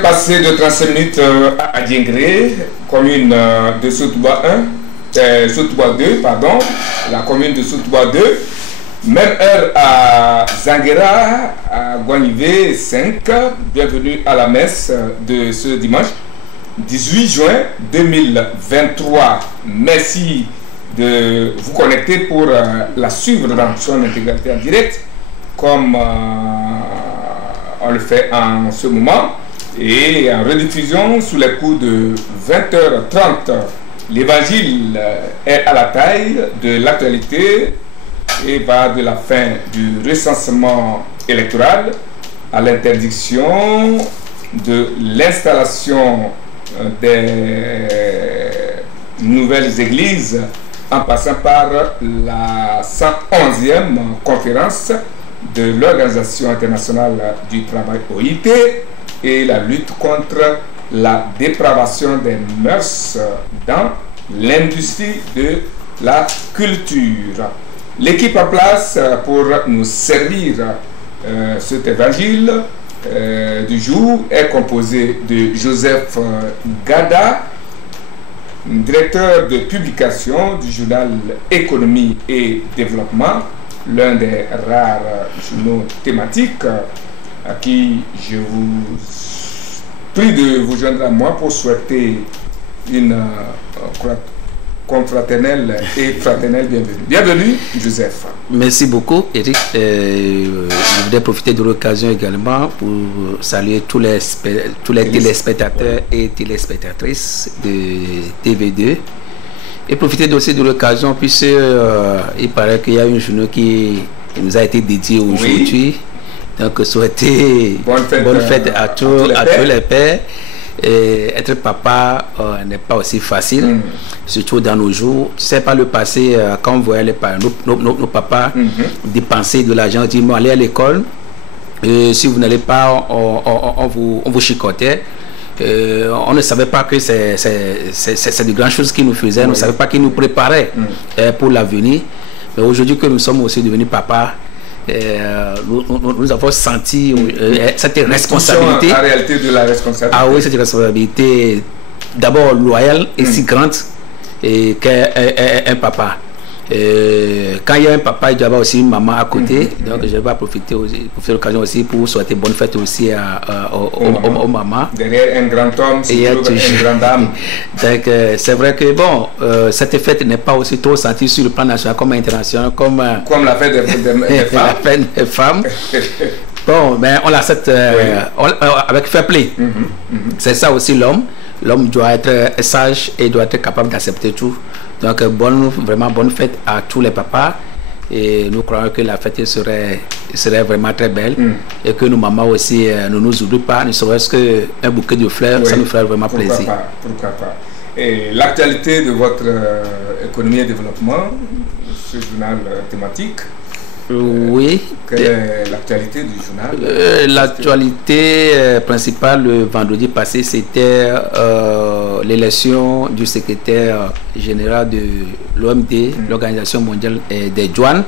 Passé de 35 minutes à Adiengré, commune de Soutouba 1, Soutouba 2, pardon, la commune de Soutouba 2. Même heure à Zanguera, à Guanivé 5. Bienvenue à la messe de ce dimanche 18 juin 2023. Merci de vous connecter pour la suivre dans son intégralité en direct, comme on le fait en ce moment. Et en rediffusion sous les coups de 20h30. L'évangile est à la taille de l'actualité et va de la fin du recensement électoral à l'interdiction de l'installation des nouvelles églises, en passant par la 111e conférence de l'Organisation internationale du travail OIT et la lutte contre la dépravation des mœurs dans l'industrie de la culture. L'équipe en place pour nous servir cet évangile du jour est composée de Joseph Gada, directeur de publication du journal Économie et Développement, l'un des rares journaux thématiques à qui je vous prie de vous joindre à moi pour souhaiter une confraternelle et fraternelle bienvenue. Bienvenue, Joseph. Merci beaucoup, Eric. Je voudrais profiter de l'occasion également pour saluer tous les téléspectateurs et téléspectatrices de TV2 et profiter aussi de l'occasion puisque il paraît qu'il y a une journée qui nous a été dédiée aujourd'hui. Oui. Donc, souhaiter bonne fête à tous les pères. Et être papa n'est pas aussi facile, surtout dans nos jours. Tu sais, par le passé, quand on voyait nos papas dépenser de l'argent, on dit allez à l'école, si vous n'allez pas, on vous chicotait. On ne savait pas que c'est de grandes choses qu'ils nous faisaient, on ne savait pas qu'ils nous préparaient pour l'avenir. Mais aujourd'hui que nous sommes aussi devenus papas, nous avons senti cette responsabilité. La réalité de la responsabilité. Ah oui, cette responsabilité d'abord loyale et si grande qu'un papa. Quand il y a un papa, il doit y avoir aussi une maman à côté. Donc je vais profiter de l'occasion aussi pour souhaiter bonne fête aussi aux mamans. Derrière un grand homme, c'est une grande dame. Donc c'est vrai que bon, cette fête n'est pas aussi trop sentie sur le plan national comme international, comme la fête des femmes. La fête des femmes. Bon, mais on l'accepte avec fair play. C'est ça aussi l'homme. L'homme doit être sage et doit être capable d'accepter tout. Donc, vraiment bonne fête à tous les papas. Et nous croyons que la fête serait vraiment très belle. Et que nos mamans aussi ne nous oublient pas, ne serait-ce qu'un bouquet de fleurs, ça nous ferait vraiment plaisir. Pourquoi pas. Et l'actualité de votre économie et développement, ce journal thématique, oui. Quelle est l'actualité du journal? L'actualité principale le vendredi passé, c'était l'élection du secrétaire général de l'OMD, l'Organisation mondiale des douanes.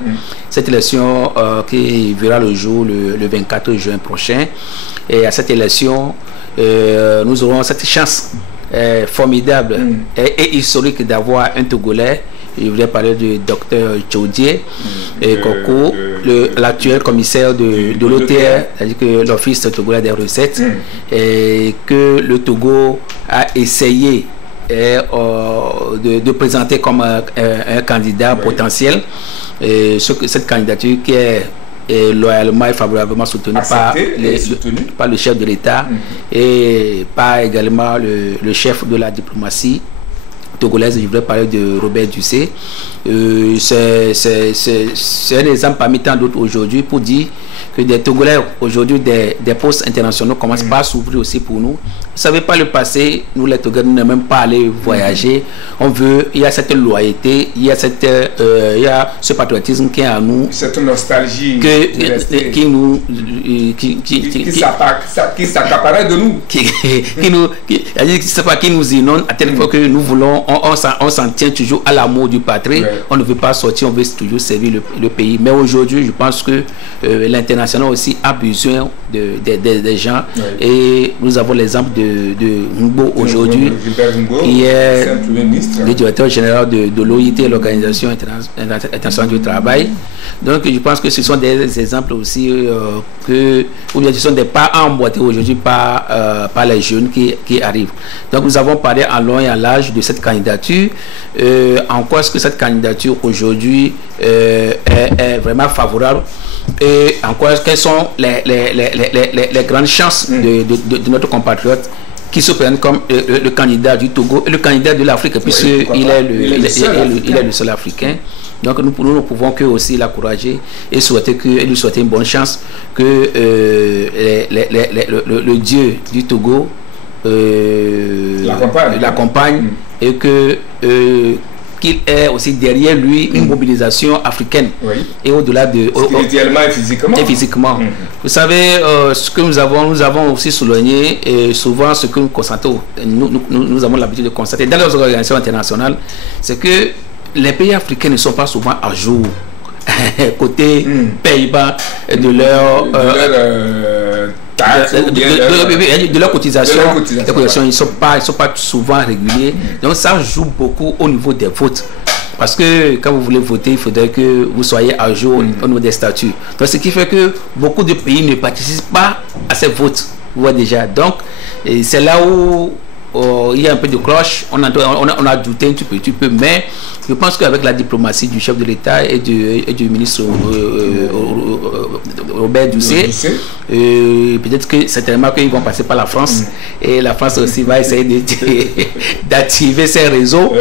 Cette élection qui verra le jour le 24 juin prochain. Et à cette élection, nous aurons cette chance formidable et historique d'avoir un Togolais. Je voulais parler du docteur Chaudier Koko, l'actuel commissaire de l'OTR, c'est-à-dire que l'Office togolais des recettes, et que le Togo a essayé de présenter comme un candidat potentiel. Cette candidature qui est loyalement et favorablement soutenu par le chef de l'État et par également le chef de la diplomatie togolaise. Je voudrais parler de Robert Dussé. C'est un exemple parmi tant d'autres aujourd'hui pour dire que des Togolais aujourd'hui, des postes internationaux commencent pas à s'ouvrir aussi pour nous. Vous savez, par le passé, nous les Togolais, nous n'aimons même pas aller voyager. On veut, il y a cette loyauté, il y a ce patriotisme qui est en nous. Cette nostalgie qui s'accaparait de nous. Qui nous inonde à tel point que nous voulons, on s'en tient toujours à l'amour du patrie. Ouais. On ne veut pas sortir, on veut toujours servir le pays. Mais aujourd'hui, je pense que l'international aussi a besoin des gens. Ouais. Et nous avons l'exemple de Ngbo aujourd'hui, qui est le directeur général de l'OIT, l'Organisation internationale du travail. Donc je pense que ce sont des exemples aussi ou bien ce sont des pas emboîtés aujourd'hui par les jeunes qui arrivent. Donc nous avons parlé en long et en large de cette candidature. En quoi est-ce que cette candidature aujourd'hui est vraiment favorable et en quoi quelles sont les grandes chances de notre compatriote qui se prennent comme le candidat du Togo et le candidat de l'Afrique, puisqu'il est le seul africain. Donc nous pouvons que aussi l'encourager et lui souhaiter une bonne chance, que le Dieu du Togo l'accompagne et que qu'il ait aussi derrière lui une mobilisation africaine et au-delà de spirituellement et physiquement. Vous savez, ce que nous avons aussi souligné, et souvent ce que nous constatons, nous avons l'habitude de constater dans les organisations internationales, c'est que les pays africains ne sont pas souvent à jour côté Pays-Bas de leur de leur cotisation. Les cotisations, ils ne sont pas souvent réguliers. Donc ça joue beaucoup au niveau des votes. Parce que quand vous voulez voter, il faudrait que vous soyez à jour au niveau des statuts. Donc ce qui fait que beaucoup de pays ne participent pas à ces votes. Vous voyez déjà. Donc c'est là où il y a un peu de cloche, on a douté un petit peu, mais je pense qu'avec la diplomatie du chef de l'État et du ministre Robert Dussé, peut-être que certainement qu'ils vont passer par la France et la France aussi va essayer d'activer ses réseaux.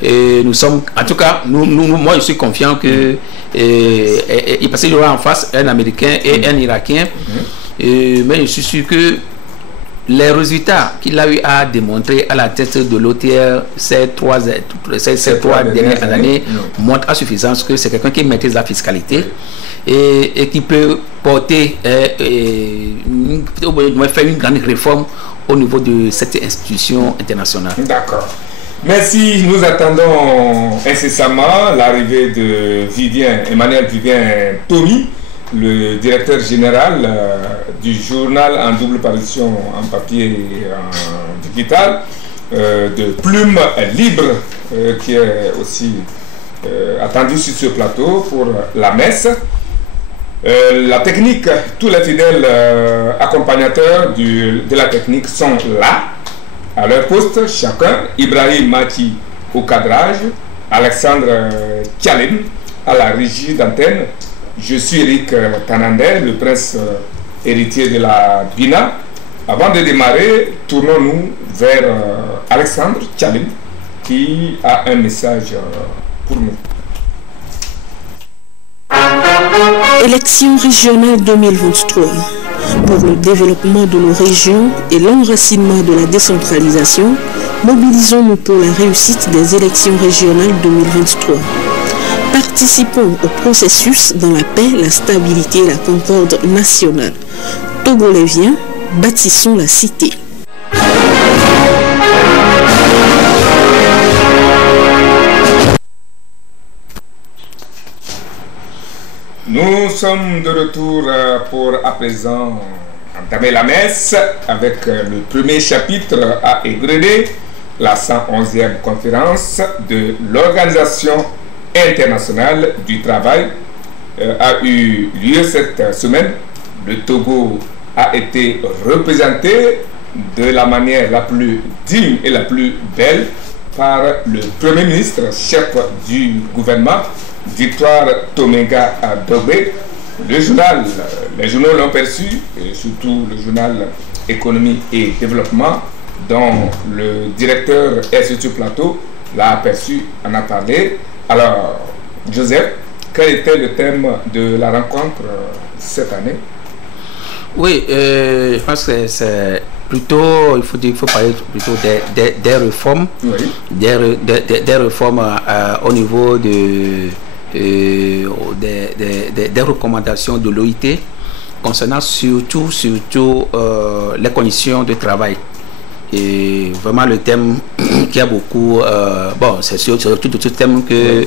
Et nous sommes, en tout cas, moi je suis confiant que parce qu'il y aura en face un Américain et un Irakien, mais je suis sûr que les résultats qu'il a eu à démontrer à la tête de l'OTR ces trois dernières années montrent à suffisance que c'est quelqu'un qui maîtrise la fiscalité et qui peut porter, faire une grande réforme au niveau de cette institution internationale. D'accord. Merci. Nous attendons incessamment l'arrivée de Emmanuel Vivien Tomi, le directeur général du journal en double parution en papier et en digital, de Plume Libre, qui est aussi attendu sur ce plateau pour la messe. La technique, tous les fidèles accompagnateurs de la technique sont là, à leur poste, chacun. Ibrahim Mati au cadrage, Alexandre Tchalem à la régie d'antenne. Je suis Eric Tanandé, le prince héritier de la Bina. Avant de démarrer, tournons-nous vers Alexandre Tchalem qui a un message pour nous. Élections régionales 2023. Pour le développement de nos régions et l'enracinement de la décentralisation, mobilisons-nous pour la réussite des élections régionales 2023. Participons au processus dans la paix, la stabilité et la concorde nationale. Togoléviens, bâtissons la cité. Nous sommes de retour pour à présent entamer la messe avec le premier chapitre à égrener, la 111e conférence de l'Organisation internationale du travail a eu lieu cette semaine. Le Togo a été représenté de la manière la plus digne et la plus belle par le Premier ministre, chef du gouvernement, Victoire Tomenga Dogbe, le journal, les journaux l'ont perçu, et surtout le journal Économie et Développement, dont le directeur Institut Plateau l'a aperçu, en a parlé. Alors, Joseph, quel était le thème de la rencontre cette année? Oui, je pense que c'est plutôt, il faut parler plutôt des réformes, oui. des réformes au niveau des recommandations de l'OIT concernant surtout les conditions de travail. Et vraiment le thème qui a beaucoup, c'est surtout ce thème que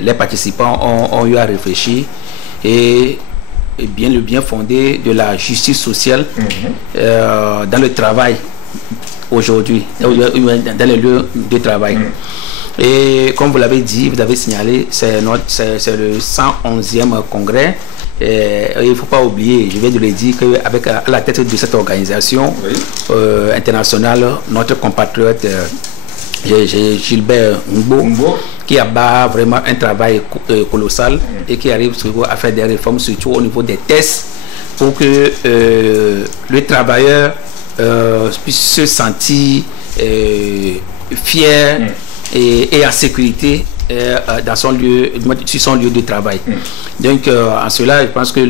les participants ont eu à réfléchir et bien le bien fondé de la justice sociale dans le travail aujourd'hui, dans les lieux de travail. Et comme vous l'avez dit, vous avez signalé, c'est le 111e congrès. Et il ne faut pas oublier, je viens de le dire, qu'avec à la tête de cette organisation internationale, notre compatriote Gilbert Ngbo, qui abat vraiment un travail colossal et qui arrive à faire des réformes, surtout au niveau des tests, pour que le travailleur puisse se sentir fier et en sécurité dans sur son lieu de travail. Donc en cela, je pense que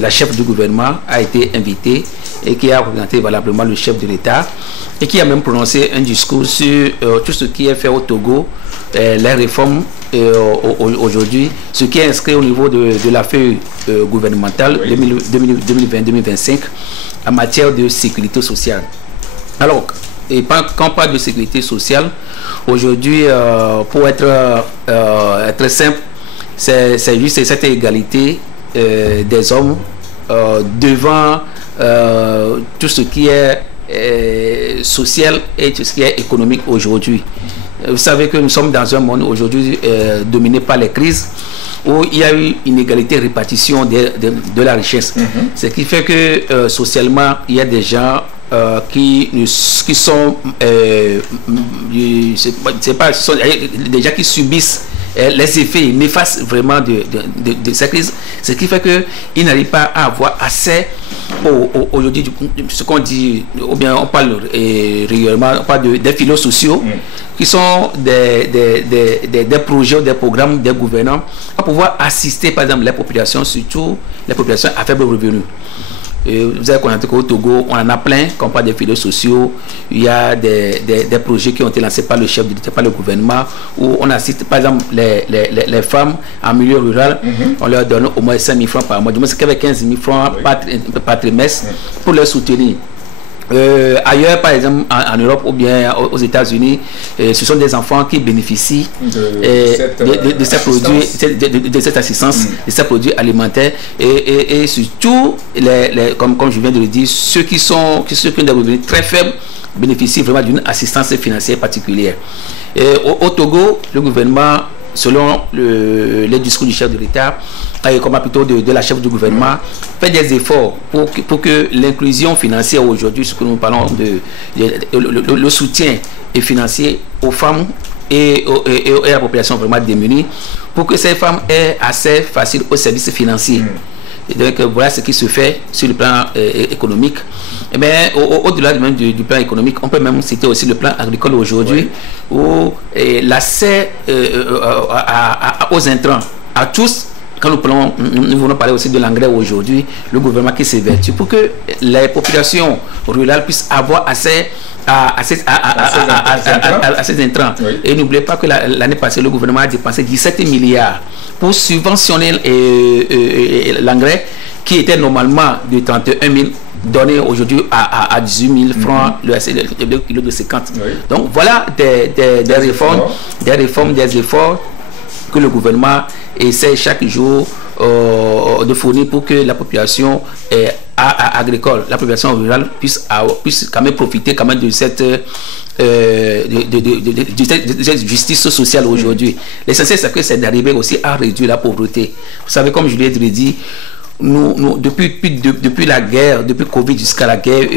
la chef du gouvernement a été invitée et qui a représenté valablement le chef de l'État et qui a même prononcé un discours sur tout ce qui est fait au Togo, les réformes aujourd'hui, ce qui est inscrit au niveau de la feuille gouvernementale 2020-2025 en matière de sécurité sociale. Alors, et quand on parle de sécurité sociale, aujourd'hui, pour être très simple, c'est juste cette égalité des hommes devant tout ce qui est social et tout ce qui est économique aujourd'hui. Vous savez que nous sommes dans un monde aujourd'hui dominé par les crises, où il y a eu une égalité répartition de la richesse. Ce qui fait que socialement, il y a des gens qui sont des gens qui subissent les effets néfastes vraiment de cette crise, ce qui fait qu'ils n'arrivent pas à avoir assez aujourd'hui, ce qu'on dit, ou bien on parle régulièrement, on parle des filets sociaux qui sont des projets, des programmes des gouvernants pour pouvoir assister par exemple les populations, surtout les populations à faible revenu. Vous avez constaté qu'au Togo, on en a plein, qu'on parle des filets sociaux. Il y a des projets qui ont été lancés par le chef de l'État, par le gouvernement, où on assiste, par exemple, les femmes en milieu rural, on leur donne au moins 5 000 francs par mois. Du moins, c'est qu'avec 15 000 francs par trimestre pour les soutenir. Ailleurs, par exemple, en Europe ou bien aux États-Unis, ce sont des enfants qui bénéficient de ces produits, de cette assistance, de ces produits alimentaires et surtout, comme je viens de le dire, ceux qui ont des revenus très faibles bénéficient vraiment d'une assistance financière particulière. Au Togo, le gouvernement, selon les discours du chef de l'État, comme plutôt de la chef du gouvernement, fait des efforts pour que l'inclusion financière aujourd'hui, ce que nous parlons le soutien financier aux femmes et à la population vraiment démunie, pour que ces femmes aient accès facile aux services financiers. Et donc voilà ce qui se fait sur le plan économique. Mais au-delà même du plan économique, on peut même citer aussi le plan agricole aujourd'hui, où l'accès aux intrants à tous. Quand nous voulons parler aussi de l'engrais aujourd'hui, le gouvernement qui s'évertue pour que les populations rurales puissent avoir accès à ces intrants. Et n'oubliez pas que l'année passée, le gouvernement a dépensé 17 milliards pour subventionner l'engrais qui était normalement de 31 000 donné aujourd'hui à 18 000 francs le kilo de 50. Donc voilà des réformes, des efforts que le gouvernement essaie chaque jour de fournir pour que la population agricole, la population rurale puisse quand même profiter quand même de cette justice sociale aujourd'hui. L'essentiel, c'est que c'est d'arriver aussi à réduire la pauvreté. Vous savez, comme je l'ai dit, nous, depuis la guerre, depuis Covid jusqu'à la guerre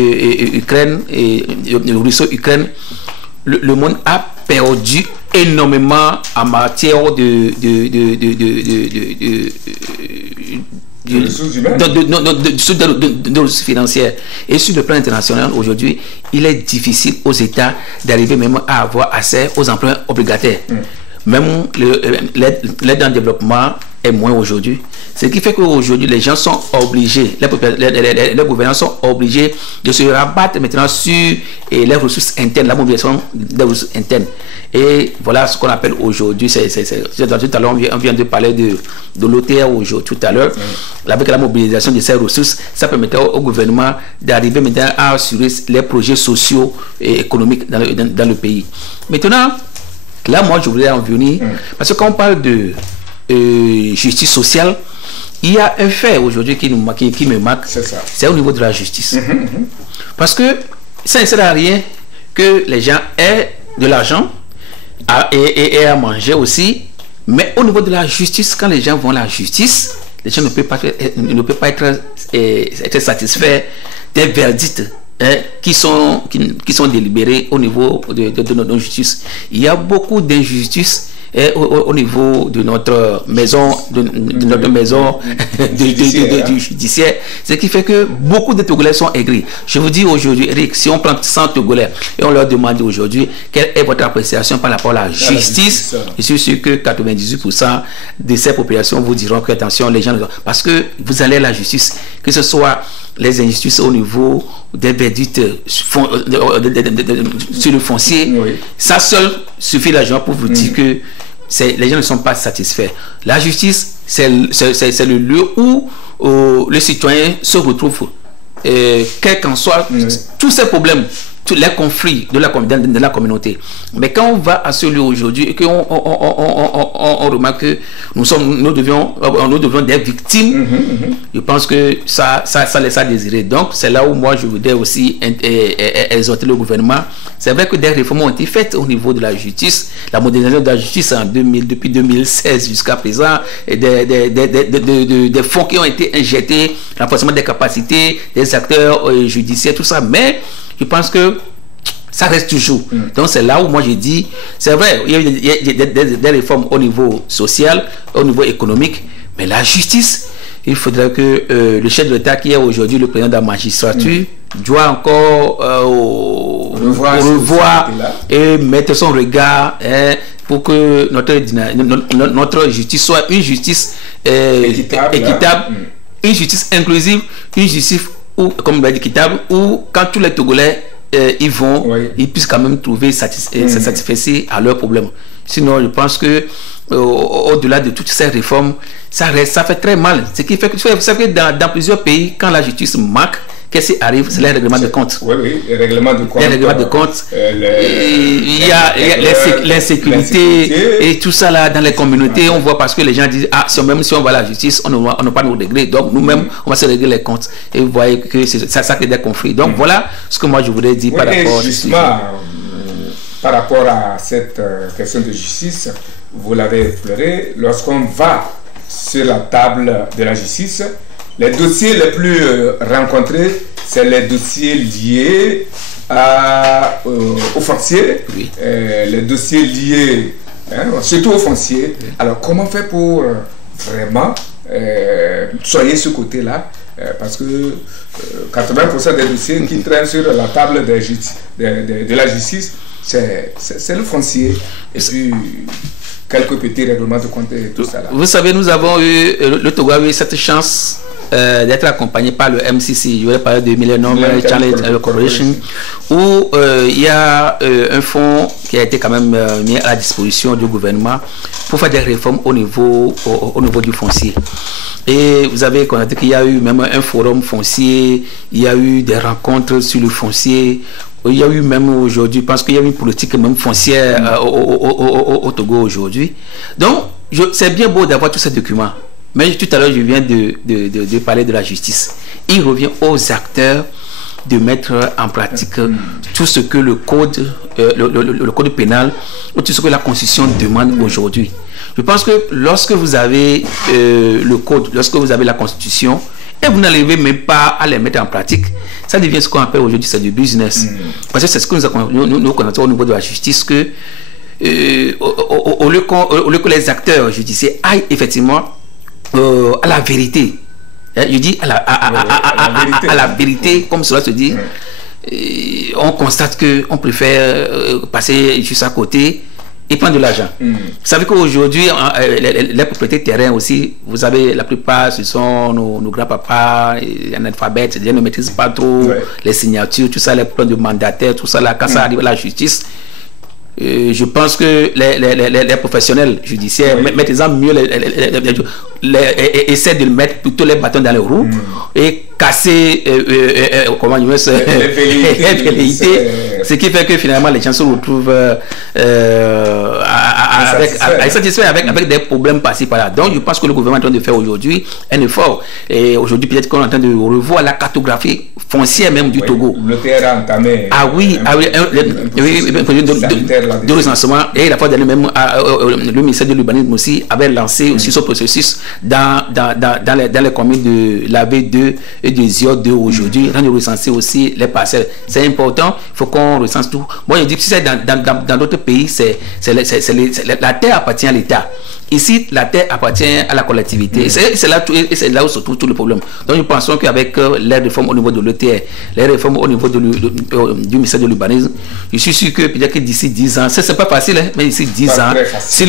Ukraine et Russie-Ukraine, le monde a perdu énormément en matière de ressources financières. Et sur le plan international, aujourd'hui, il est difficile aux États d'arriver même à avoir accès aux emprunts obligataires. Même l'aide en développement est moins aujourd'hui. Ce qui fait qu'aujourd'hui, les gens sont obligés, les gouvernants sont obligés de se rabattre maintenant sur les ressources internes, la mobilisation des ressources internes. Et voilà ce qu'on appelle aujourd'hui, tout à l'heure, on vient de parler de l'OTR aujourd'hui, tout à l'heure, avec la mobilisation de ces ressources, ça permettait au gouvernement d'arriver maintenant à assurer les projets sociaux et économiques dans le pays. Maintenant, là, moi, je voudrais en venir, parce que quand on parle de justice sociale, il y a un fait aujourd'hui qui me marque, c'est au niveau de la justice. Parce que ça ne sert à rien que les gens aient de l'argent et à manger aussi, mais au niveau de la justice, quand les gens vont à la justice, les gens ne peuvent pas être satisfaits des verdicts qui sont délibérés au niveau de notre justice. Il y a beaucoup d'injustices au niveau de notre maison, du judiciaire, ce qui fait que beaucoup de Togolais sont aigris. Je vous dis aujourd'hui, Eric, si on prend 100 Togolais et on leur demande aujourd'hui quelle est votre appréciation par rapport à la justice, je suis sûr que 98% de ces populations vous diront que attention, les gens, parce que vous allez à la justice, que ce soit les injustices au niveau des verdicts sur le foncier, ça seul suffit largement pour vous dire que les gens ne sont pas satisfaits. La justice, c'est le lieu où le citoyen se retrouve, quel qu'en soit tous ces problèmes, tous les conflits de la communauté. Mais quand on va à ce lieu aujourd'hui et qu'on on remarque que nous devions des victimes, je pense que ça laisse à désirer. Donc c'est là où moi je voudrais aussi exhorter le gouvernement. C'est vrai que des réformes ont été faites au niveau de la justice, la modernisation de la justice depuis 2016 jusqu'à présent, et des fonds qui ont été injectés, renforcement des capacités des acteurs judiciaires, tout ça, mais je pense que ça reste toujours. Donc c'est là où moi j'ai dit, c'est vrai, il y a des réformes au niveau social, au niveau économique, mais la justice, il faudrait que le chef de l'État qui est aujourd'hui le président de la magistrature doit encore revoir et mettre son regard pour que notre justice soit une justice équitable, une justice inclusive, une justice où, comme on l'a dit, équitable, où quand tous les Togolais ils vont, ils puissent quand même trouver satisfaction à leurs problèmes. Sinon, je pense que au-delà de toutes ces réformes, ça fait très mal. Ce qui fait que, vous savez, dans plusieurs pays, quand la justice manque, qu'est-ce qui arrive? C'est les règlements de compte. Oui, les règlements de compte. Les règlements de compte. Il y a l'insécurité et tout ça là dans les communautés. On voit parce que les gens disent, même si on va à la justice, on ne va pas nous régler. Donc nous-mêmes, on va se régler les comptes. Et vous voyez que ça crée des conflits. Donc voilà ce que moi je voudrais dire par rapport à justement, par rapport à cette question de justice, vous l'avez effleuré, lorsqu'on va sur la table de la justice, les dossiers les plus rencontrés, c'est les dossiers liés aux fonciers, les dossiers liés surtout aux fonciers. Alors comment faire pour vraiment soigner ce côté-là, parce que 80% des dossiers qui traînent sur la table de la justice, c'est le foncier et puis quelques petits règlements de compte et tout ça là. Vous savez, nous avons eu, le Togo a eu cette chance d'être accompagné par le MCC, je vais parler de Millennium Challenge Corporation, où il y a un fonds qui a été quand même mis à la disposition du gouvernement pour faire des réformes au niveau du foncier. Et vous avez constaté qu'il y a eu même un forum foncier, il y a eu des rencontres sur le foncier. Il y a eu même aujourd'hui, parce qu'il y a une politique même foncière au Togo aujourd'hui. Donc, c'est bien beau d'avoir tous ces documents. Mais tout à l'heure, je viens de parler de la justice. Il revient aux acteurs de mettre en pratique tout ce que le code pénal ou tout ce que la Constitution demande aujourd'hui. Je pense que lorsque vous avez le code, lorsque vous avez la Constitution et vous n'arrivez même pas à les mettre en pratique, ça devient ce qu'on appelle aujourd'hui, c'est du business. Parce que c'est ce que nous connaissons au niveau de la justice, que au lieu que les acteurs judiciaires aillent effectivement à la vérité, je dis à la vérité, comme cela se dit, on constate qu'on préfère passer juste à côté et prendre de l'argent. Vous savez qu'aujourd'hui, les propriétés terrain aussi, vous savez, la plupart, ce sont nos grands-papas, analphabètes, ils ne maîtrisent pas trop les signatures, tout ça, les plans de mandataires, tout ça, là, quand ça arrive à la justice, je pense que les professionnels judiciaires maîtrisant mieux essaient de mettre plutôt les bâtons dans les roues et casser comment dire, les velléités, ce qui fait que finalement les gens se retrouvent satisfaits avec des problèmes par-ci par-là. Donc je pense que le gouvernement est en train de faire aujourd'hui un effort, et aujourd'hui peut-être qu'on est en train de revoir la cartographie foncière même du Togo. Le terrain a entamé de recensement, et la fois dernière même le ministère de l'urbanisme aussi avait lancé aussi ce processus dans les communes de la V2 et de Zio2 aujourd'hui, on a recensé aussi les parcelles. C'est important, il faut qu'on recense tout. Moi je dis que si c'est dans d'autres pays, la terre appartient à l'État. Ici, la terre appartient à la collectivité. C'est là où se trouve tout le problème. Donc, nous pensons qu'avec les réformes au niveau de l'ETR, les réformes au niveau du ministère de l'urbanisme, je suis sûr que peut-être que d'ici 10 ans, c'est pas facile, hein, mais d'ici 10 ans, si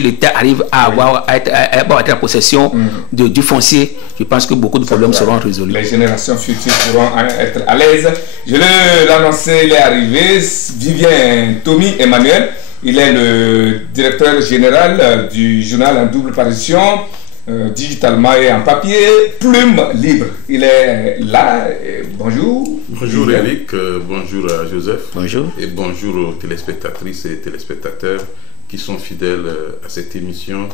l'État arrive à être en possession du foncier, je pense que beaucoup de problèmes seront résolus. Les générations futures pourront être à l'aise. Je l'ai annoncé, il est arrivé, Vivien Tommy Emmanuel. Il est le directeur général du journal en double parution, digitalement et en papier, Plume Libre. Il est là. Bonjour. Bonjour Eric, bonjour à Joseph. Bonjour. Et bonjour aux téléspectatrices et téléspectateurs qui sont fidèles à cette émission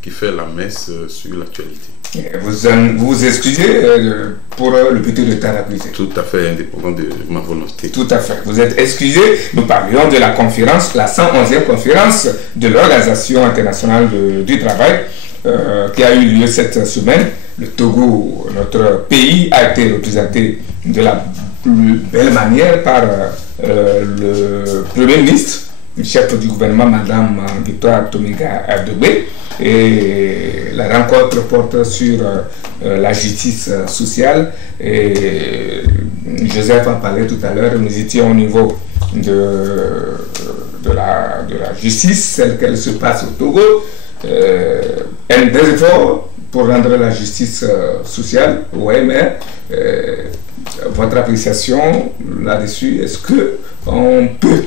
qui fait la messe sur l'actualité. Vous excusez pour le petit retard accusé. Tout à fait indépendant de ma volonté. Tout à fait. Vous êtes excusé. Nous parlions de la conférence, la 111e conférence de l'Organisation internationale du travail qui a eu lieu cette semaine. Le Togo, notre pays, a été représenté de la plus belle manière par le Premier ministre, le chef du gouvernement, Madame Victoire Tomiga Adobé. Et la rencontre porte sur la justice sociale. Et Joseph en parlait tout à l'heure. Nous étions au niveau de la justice, celle qu'elle se passe au Togo. Des efforts pour rendre la justice sociale. Oui, mais votre appréciation là-dessus, est-ce qu'on peut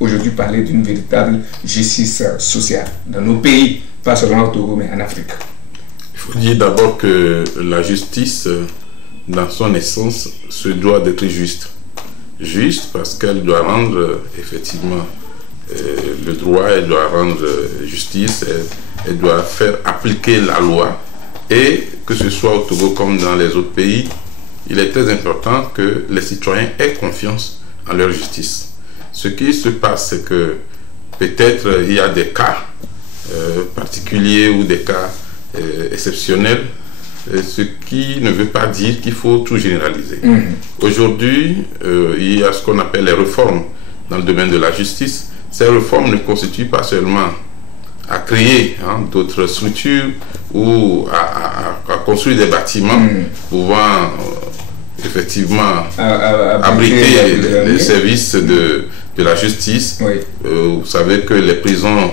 aujourd'hui parler d'une véritable justice sociale dans nos pays, pas seulement au Togo, mais en Afrique? Il faut dire d'abord que la justice, dans son essence, se doit d'être juste. Juste parce qu'elle doit rendre effectivement le droit, elle doit rendre justice, elle doit faire appliquer la loi. Et que ce soit au Togo comme dans les autres pays, il est très important que les citoyens aient confiance en leur justice. Ce qui se passe, c'est que peut-être il y a des cas particuliers ou des cas exceptionnels, ce qui ne veut pas dire qu'il faut tout généraliser. Aujourd'hui, il y a ce qu'on appelle les réformes dans le domaine de la justice. Ces réformes ne constituent pas seulement à créer d'autres structures ou à construire des bâtiments pouvant effectivement abriter les services de la justice. Oui. Vous savez que les prisons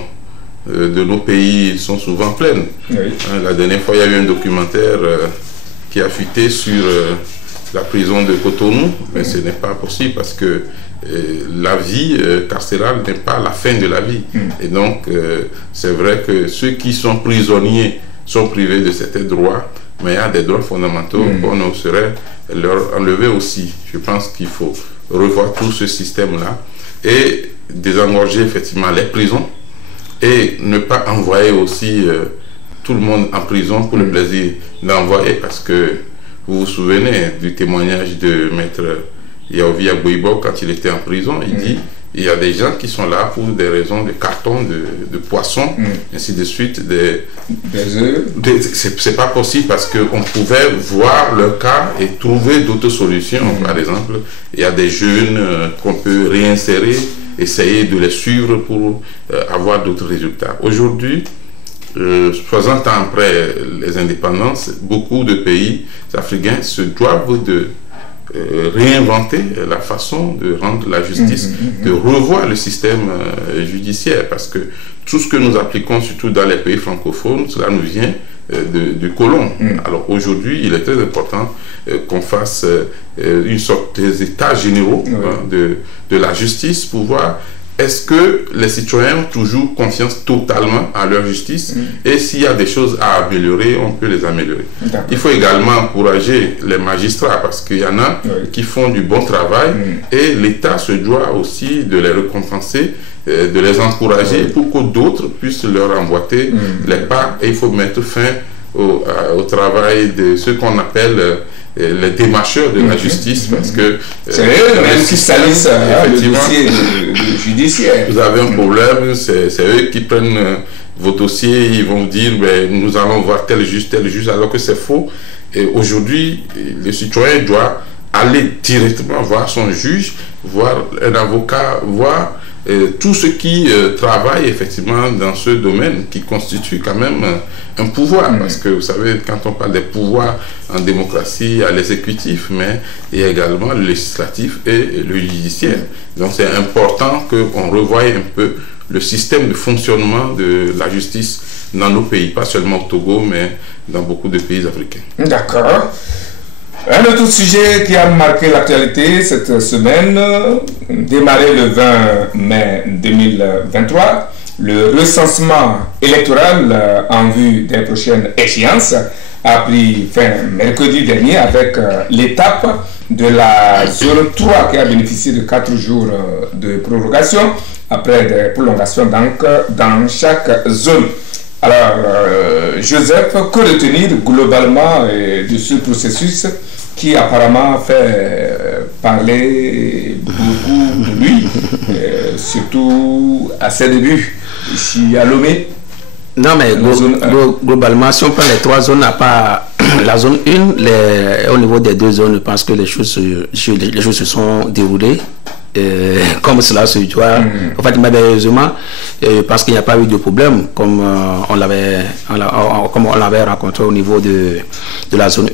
de nos pays sont souvent pleines. Oui. La dernière fois, il y a eu un documentaire qui a fuité sur la prison de Cotonou, mais ce n'est pas possible parce que la vie carcérale n'est pas la fin de la vie. Et donc, c'est vrai que ceux qui sont prisonniers sont privés de certains droits, mais il y a des droits fondamentaux qu'on ne saurait leur enlever aussi. Je pense qu'il faut revoir tout ce système-là et désengorger effectivement les prisons et ne pas envoyer aussi tout le monde en prison pour le plaisir d'envoyer, parce que vous vous souvenez du témoignage de maître Yaovi Agboibo quand il était en prison. Il dit il y a des gens qui sont là pour des raisons de carton, de poisson, ainsi de suite. Des œufs. C'est pas possible parce qu'on pouvait voir leur cas et trouver d'autres solutions. Par exemple, il y a des jeunes qu'on peut réinsérer, essayer de les suivre pour avoir d'autres résultats. Aujourd'hui, 60 ans après les indépendances, beaucoup de pays africains se doivent de réinventer la façon de rendre la justice, de revoir le système judiciaire, parce que tout ce que nous appliquons, surtout dans les pays francophones, cela nous vient du colon. Alors aujourd'hui, il est très important qu'on fasse une sorte d'états généraux de la justice pour voir est-ce que les citoyens ont toujours confiance totalement à leur justice et s'il y a des choses à améliorer, on peut les améliorer. Il faut également encourager les magistrats parce qu'il y en a qui font du bon travail et l'État se doit aussi de les récompenser, de les encourager pour que d'autres puissent leur emboîter les pas, et il faut mettre fin au travail de ceux qu'on appelle les démarcheurs de la justice, parce que c'est eux-mêmes qui salissent le dossier judiciaire. Vous avez un problème, c'est eux qui prennent vos dossiers, ils vont dire ben, nous allons voir tel juge, alors que c'est faux. Et aujourd'hui, le citoyen doit aller directement voir son juge, voir un avocat, voir tout ce qui travaille effectivement dans ce domaine qui constitue quand même un pouvoir, parce que vous savez, quand on parle des pouvoirs en démocratie, il y a l'exécutif, mais il y a également le législatif et le judiciaire. Donc c'est important qu'on revoie un peu le système de fonctionnement de la justice dans nos pays, pas seulement au Togo, mais dans beaucoup de pays africains. D'accord. Un autre sujet qui a marqué l'actualité cette semaine, démarré le 20 mai 2023, le recensement électoral en vue des prochaines échéances a pris fin mercredi dernier avec l'étape de la zone 3 qui a bénéficié de 4 jours de prorogation après des prolongations donc, dans chaque zone. Alors, Joseph, que retenir globalement de ce processus qui apparemment fait parler beaucoup de lui, surtout à ses débuts, ici à Lomé? Non, mais globalement, si on prend les 3 zones, à part la zone 1, au niveau des 2 zones, je pense que les choses se sont déroulées comme cela se doit. En fait, malheureusement, parce qu'il n'y a pas eu de problème comme on l'avait rencontré au niveau de la zone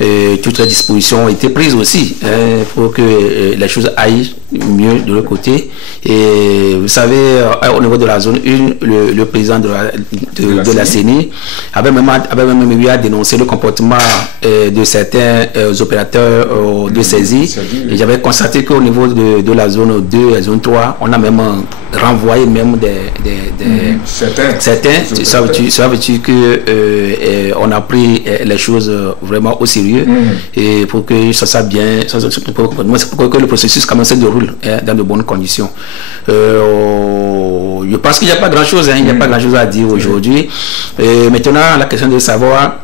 1. Toutes les dispositions ont été prises aussi pour que les choses aillent mieux de l'autre côté. Et vous savez, au niveau de la zone 1, le président de la CENI avait même eu à dénoncer le comportement de certains opérateurs de saisie. Et j'avais constaté qu'au niveau de la zone 2 et la zone 3, on a même renvoyé même certains. Ça veut dire que on a pris les choses vraiment au sérieux et pour que ça soit bien, pour que le processus quand même se déroule dans de bonnes conditions. Je pense qu'il n'y a pas grand chose, il n'y a pas grand chose à dire aujourd'hui. Maintenant, la question de savoir,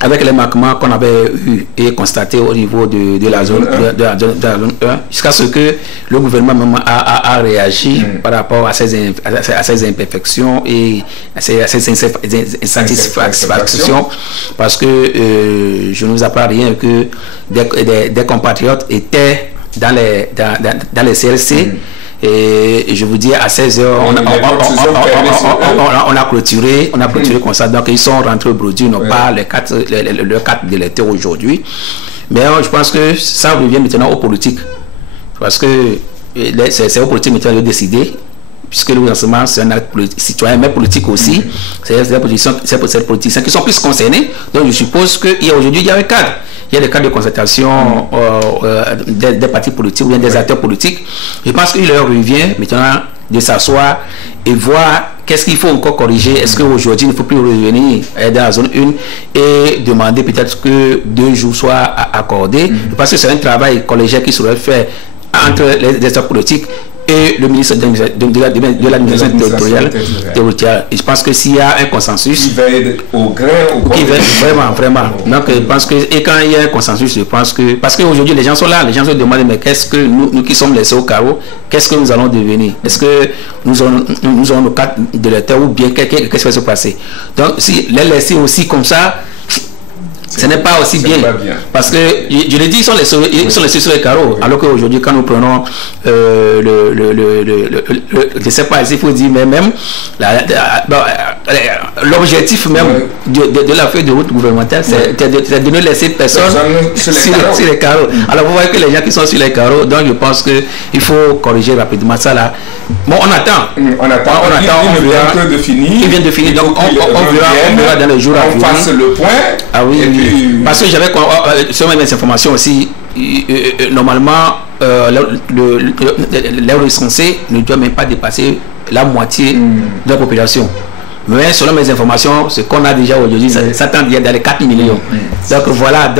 avec les manquements qu'on avait eu et constatés au niveau de la zone 1, jusqu'à ce que le gouvernement même a réagi par rapport à ces imperfections et à ces insatisfactions, parce que je ne vous apprends rien que des compatriotes étaient dans les CLC. Et je vous dis, à 16h, on a clôturé comme ça. Donc, ils sont rentrés au produit, n'ont pas le 4 de l'été aujourd'hui. Mais je pense que ça revient maintenant aux politiques. Parce que c'est aux politiques maintenant de décider. Puisque le gouvernement, c'est un acte citoyen, mais politique aussi. C'est ces politiciens qui sont plus concernés. Donc, je suppose qu'aujourd'hui, il y a un cadre. Il y a des cadres de concertation des partis politiques ou bien des acteurs politiques. Je pense qu'il leur revient maintenant de s'asseoir et voir qu'est-ce qu'il faut encore corriger. Est-ce qu'aujourd'hui, il ne faut plus revenir dans la zone 1 et demander peut-être que 2 jours soient accordés. Je pense que c'est un travail collégial qui serait fait entre les acteurs politiques et le ministre de l'administration territoriale. Et je pense que s'il y a un consensus, qui veille au grain, vraiment. Donc, je pense que, et quand il y a un consensus, je pense que, parce qu'aujourd'hui, les gens sont là, les gens se demandent, mais qu'est-ce que nous qui sommes laissés au carreau, qu'est-ce que nous allons devenir? Est-ce que nous aurons nos cartes d'électeurs ou bien qu'est-ce qui va se passer? Donc, si les laisser aussi comme ça, ce n'est pas aussi bien. Parce que, je l'ai dit, ils sont laissés sur les carreaux. Alors qu'aujourd'hui, quand nous prenons je ne sais pas s'il faut dire, mais même l'objectif même de la feuille de route gouvernementale, c'est de ne laisser personne sur les carreaux. Alors vous voyez que les gens qui sont sur les carreaux, donc je pense qu'il faut corriger rapidement ça là. Bon, on attend. Il vient de finir. Donc on verra dans les jours à venir. On fasse le point. Ah oui. Parce que j'avais sur mes informations aussi, normalement, les recensés ne doivent même pas dépasser la moitié de la population. Mais selon mes informations, ce qu'on a déjà aujourd'hui, ça tend à dans les 4 millions. Donc voilà,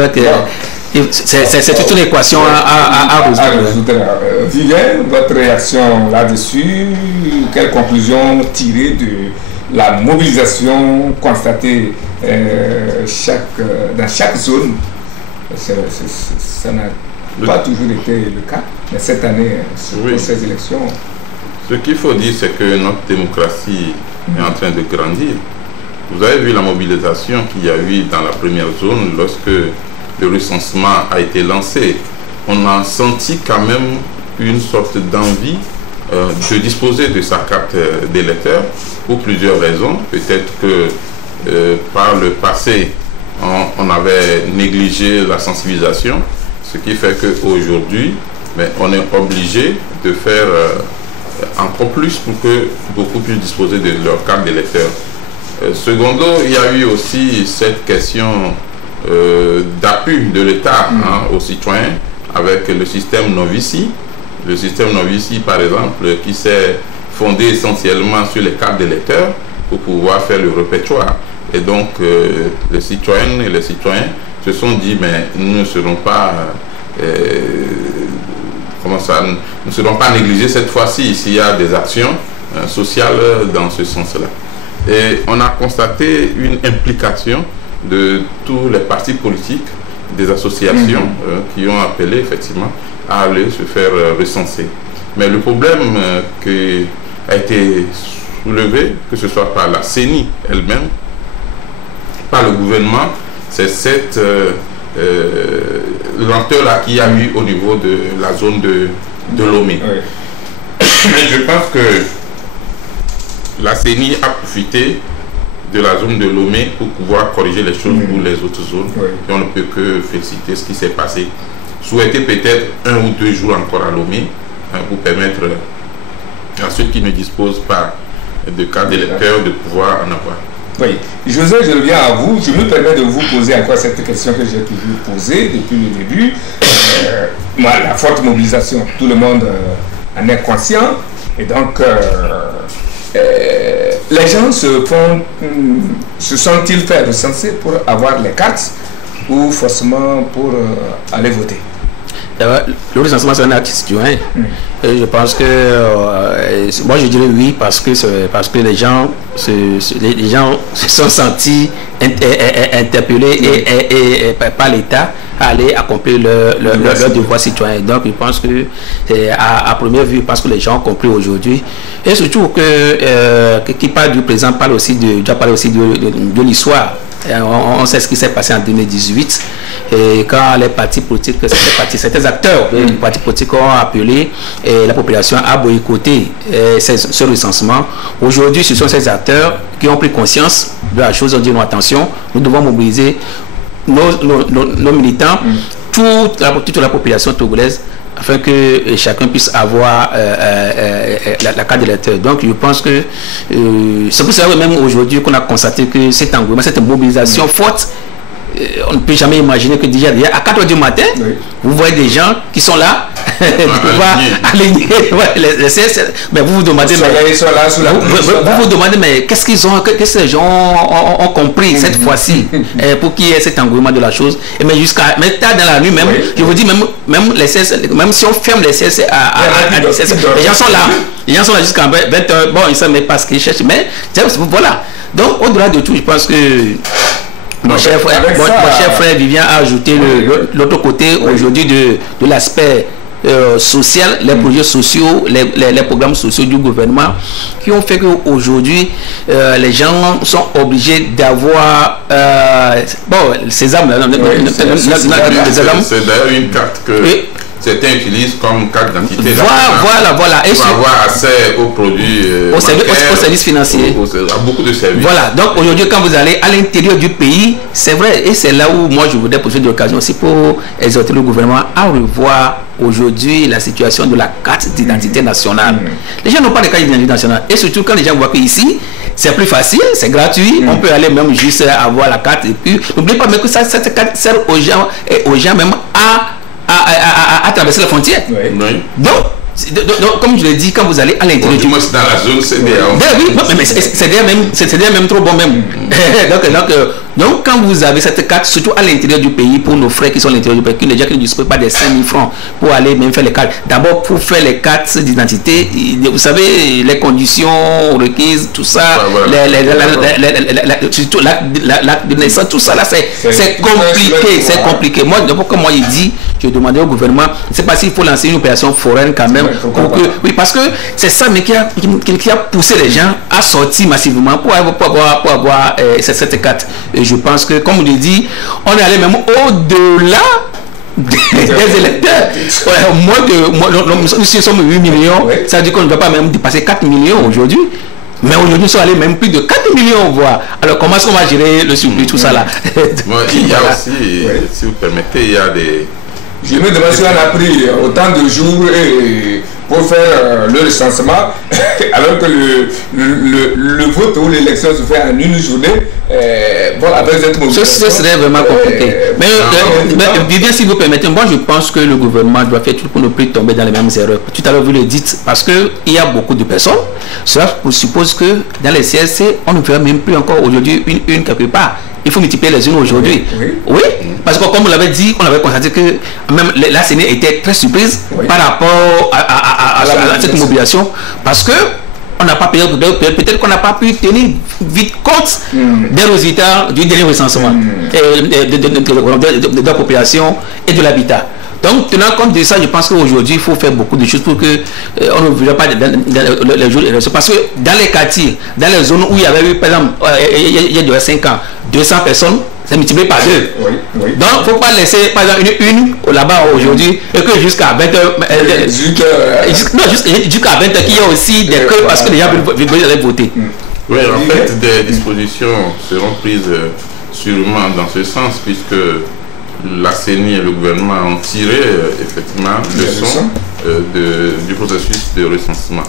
c'est toute une équation à résoudre. Viviane, votre réaction là-dessus, quelle conclusion tirer de la mobilisation constatée dans chaque zone? Ça n'a pas toujours été le cas, mais cette année, pour ces élections... Ce qu'il faut dire, c'est que notre démocratie est en train de grandir. Vous avez vu la mobilisation qu'il y a eu dans la première zone lorsque le recensement a été lancé. On a senti quand même une sorte d'envie de disposer de sa carte d'électeur pour plusieurs raisons. Peut-être que par le passé, on avait négligé la sensibilisation, ce qui fait qu'aujourd'hui, on est obligé de faire encore plus pour que beaucoup puissent disposer de leur carte d'électeur. Secondo, il y a eu aussi cette question d'appui de l'État aux citoyens avec le système Novici. Le système Novici, par exemple, qui s'est fondé essentiellement sur les cartes d'électeurs pour pouvoir faire le repétoire. Et donc, les citoyennes et les citoyens se sont dit, mais nous ne serons pas... nous ne serons pas négligés cette fois-ci s'il y a des actions sociales dans ce sens-là. Et on a constaté une implication de tous les partis politiques, des associations qui ont appelé effectivement à aller se faire recenser. Mais le problème qui a été soulevé, que ce soit par la CENI elle-même, par le gouvernement, c'est cette lenteur-là qu'il y a eu au niveau de la zone de Lomé. Mais je pense que la CENI a profité de la zone de Lomé pour pouvoir corriger les choses pour les autres zones. Et on ne peut que féliciter ce qui s'est passé. Souhaiter peut-être 1 ou 2 jours encore à Lomé pour permettre à ceux qui ne disposent pas de carte d'électeur de pouvoir en avoir. Oui. José, je reviens à vous. Je me permets de vous poser encore cette question que j'ai toujours posée depuis le début. La forte mobilisation, tout le monde en est conscient. Et donc, les gens se sont-ils fait recenser pour avoir les cartes ou forcément pour aller voter? Le recensement, c'est un acte citoyen. Je pense que moi je dirais oui parce que les gens se sont sentis interpellés et par l'État à aller accomplir leur devoir citoyen. Donc je pense que à première vue, parce que les gens ont compris aujourd'hui, et surtout que qui parle du présent parle aussi de l'histoire. On sait ce qui s'est passé en 2018 et quand les partis politiques, certains acteurs des partis politiques ont appelé la population à boycotter ce recensement. Aujourd'hui, ce sont ces acteurs qui ont pris conscience de la chose. On dit non, attention, nous devons mobiliser nos militants, toute la population togolaise, afin que chacun puisse avoir la carte d'électeur. Donc je pense que c'est pour ça même aujourd'hui qu'on a constaté que cet engouement, cette mobilisation forte on ne peut jamais imaginer que déjà à 4 h du matin, vous voyez des gens qui sont là, alignés, les CS, mais vous vous demandez, vous demandez, mais qu'est-ce qu'ils ont, qu'est-ce que les gens ont compris cette fois-ci pour qu'il y ait cet engouement de la chose. Et mais tard dans la nuit même, je vous dis, même les CS, même si on ferme les CS à 17h, les gens sont là. Les gens sont là jusqu'à 20h. Bon, ils ne savent même pas ce qu'ils cherchent, mais voilà. Donc, au-delà de tout, je pense que mon cher frère Vivian a ajouté l'autre côté aujourd'hui de l'aspect social, les projets sociaux, les programmes sociaux du gouvernement qui ont fait qu'aujourd'hui les gens sont obligés d'avoir ces armes. C'est d'ailleurs une carte que certains utilisent comme carte d'identité. Voilà. Et pour avoir accès aux produits aux services financiers. À beaucoup de services. Voilà. Donc aujourd'hui, quand vous allez à l'intérieur du pays, c'est vrai, et c'est là où moi je voudrais profiter de l'occasion aussi pour exhorter le gouvernement à revoir aujourd'hui la situation de la carte d'identité nationale. Les gens n'ont pas de carte d'identité nationale. Et surtout quand les gens voient qu'ici, c'est plus facile, c'est gratuit, on peut aller même juste avoir la carte. Et puis, n'oubliez pas même que cette carte sert aux gens même à traverser la frontière. Donc, comme je l'ai dit, quand vous allez à l'intérieur du dans la zone CDAO. Mais c'est même trop bon même. Donc, quand vous avez cette carte, surtout à l'intérieur du pays, pour nos frères qui sont à l'intérieur du pays, les gens qui ne disposent pas des 5 000 francs pour aller même faire les cartes. D'abord, pour faire les cartes d'identité, vous savez, les conditions requises, tout ça, surtout l'acte de naissance, tout ça là, c'est compliqué. C'est compliqué. Moi, d'abord, comme moi, il dit, je demandais au gouvernement, je ne sais pas s'il faut lancer une opération foraine quand même. Oui, parce que c'est ça mais qui a poussé les gens à sortir massivement pour avoir cette carte. Et je pense que, comme on le dit, on est allé même au-delà des électeurs. Nous sommes 8 millions, ça veut dire qu'on ne doit pas même dépasser 4 millions aujourd'hui. Mais aujourd'hui, nous sommes allés même plus de 4 millions, voire. Alors, comment est-ce qu'on va gérer le surplus, tout ça là? Il y a aussi, si vous permettez, il y a des... Je me demande si on a pris autant de jours pour faire le recensement, alors que le vote ou l'élection se fait en une journée. Avec cette mobilisation, ce serait vraiment compliqué. Mais Vivien, si vous permettez, moi je pense que le gouvernement doit faire tout pour ne plus tomber dans les mêmes erreurs. Tout à l'heure, vous le dites, parce qu'il y a beaucoup de personnes. Cela suppose que dans les CSC, on ne verra même plus encore aujourd'hui une quelque part. Il faut multiplier les unes aujourd'hui. Oui, parce que comme vous l'avez dit, on avait constaté que même la CENI était très surprise par rapport à cette mobilisation, parce que on n'a pas payé, peut-être qu'on n'a pas pu tenir vite compte des résultats du dernier recensement de la population et de l'habitat. Donc, tenant compte de ça, je pense qu'aujourd'hui, il faut faire beaucoup de choses pour que on ne verra pas les jours. Parce que dans les quartiers, dans les zones où il y avait eu, par exemple, il y a 5 ans, 200 personnes, c'est multiplié par 2. Donc, il ne faut pas laisser, par exemple, une là-bas aujourd'hui, et que jusqu'à 20h, jusqu'à 20h, qu'il y a aussi des queues parce que les gens veulent aller voter. Oui, en fait, des dispositions seront prises sûrement dans ce sens, puisque la CENI et le gouvernement ont tiré effectivement leçon du processus de recensement.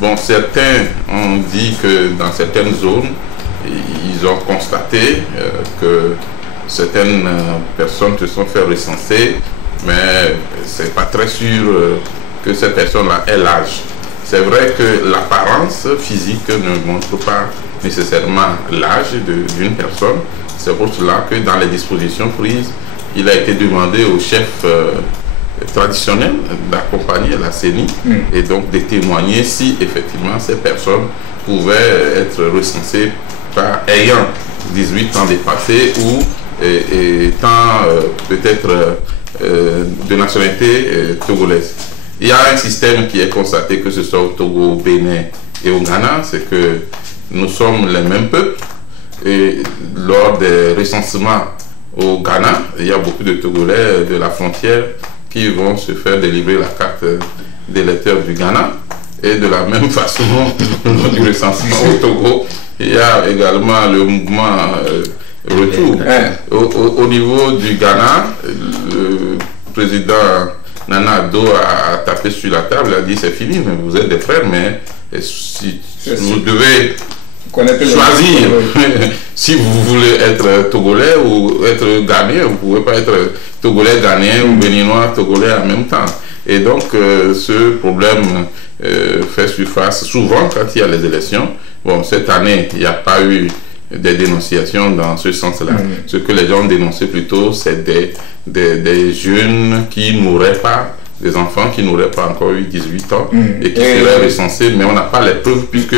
Bon, certains ont dit que dans certaines zones, ils ont constaté que certaines personnes se sont fait recenser, mais c'est pas très sûr que ces personnes-là aient l'âge. C'est vrai que l'apparence physique ne montre pas nécessairement l'âge d'une personne. C'est pour cela que dans les dispositions prises, il a été demandé au chef traditionnel d'accompagner la CENI et donc de témoigner si effectivement ces personnes pouvaient être recensées ayant 18 ans dépassés ou étant peut-être de nationalité togolaise. Il y a un système qui est constaté, que ce soit au Togo, au Bénin et au Ghana, c'est que nous sommes les mêmes peuples, et lors des recensements au Ghana, il y a beaucoup de Togolais de la frontière qui vont se faire délivrer la carte d'électeur du Ghana. Et de la même façon, lors du recensement au Togo, il y a également le mouvement retour. Au niveau du Ghana, le président Nana Addo a tapé sur la table, a dit c'est fini, mais vous êtes des frères, mais si vous devez choisir. Si vous voulez être Togolais ou être Ghanéen, vous ne pouvez pas être Togolais, Ghanéen ou Béninois, Togolais en même temps. Et donc, ce problème fait surface souvent quand il y a les élections. Bon, cette année, il n'y a pas eu des dénonciations dans ce sens-là. Ce que les gens dénonçaient plutôt, c'est des jeunes qui n'auraient pas, des enfants qui n'auraient pas encore eu 18 ans et qui seraient recensés, mais on n'a pas les preuves puisque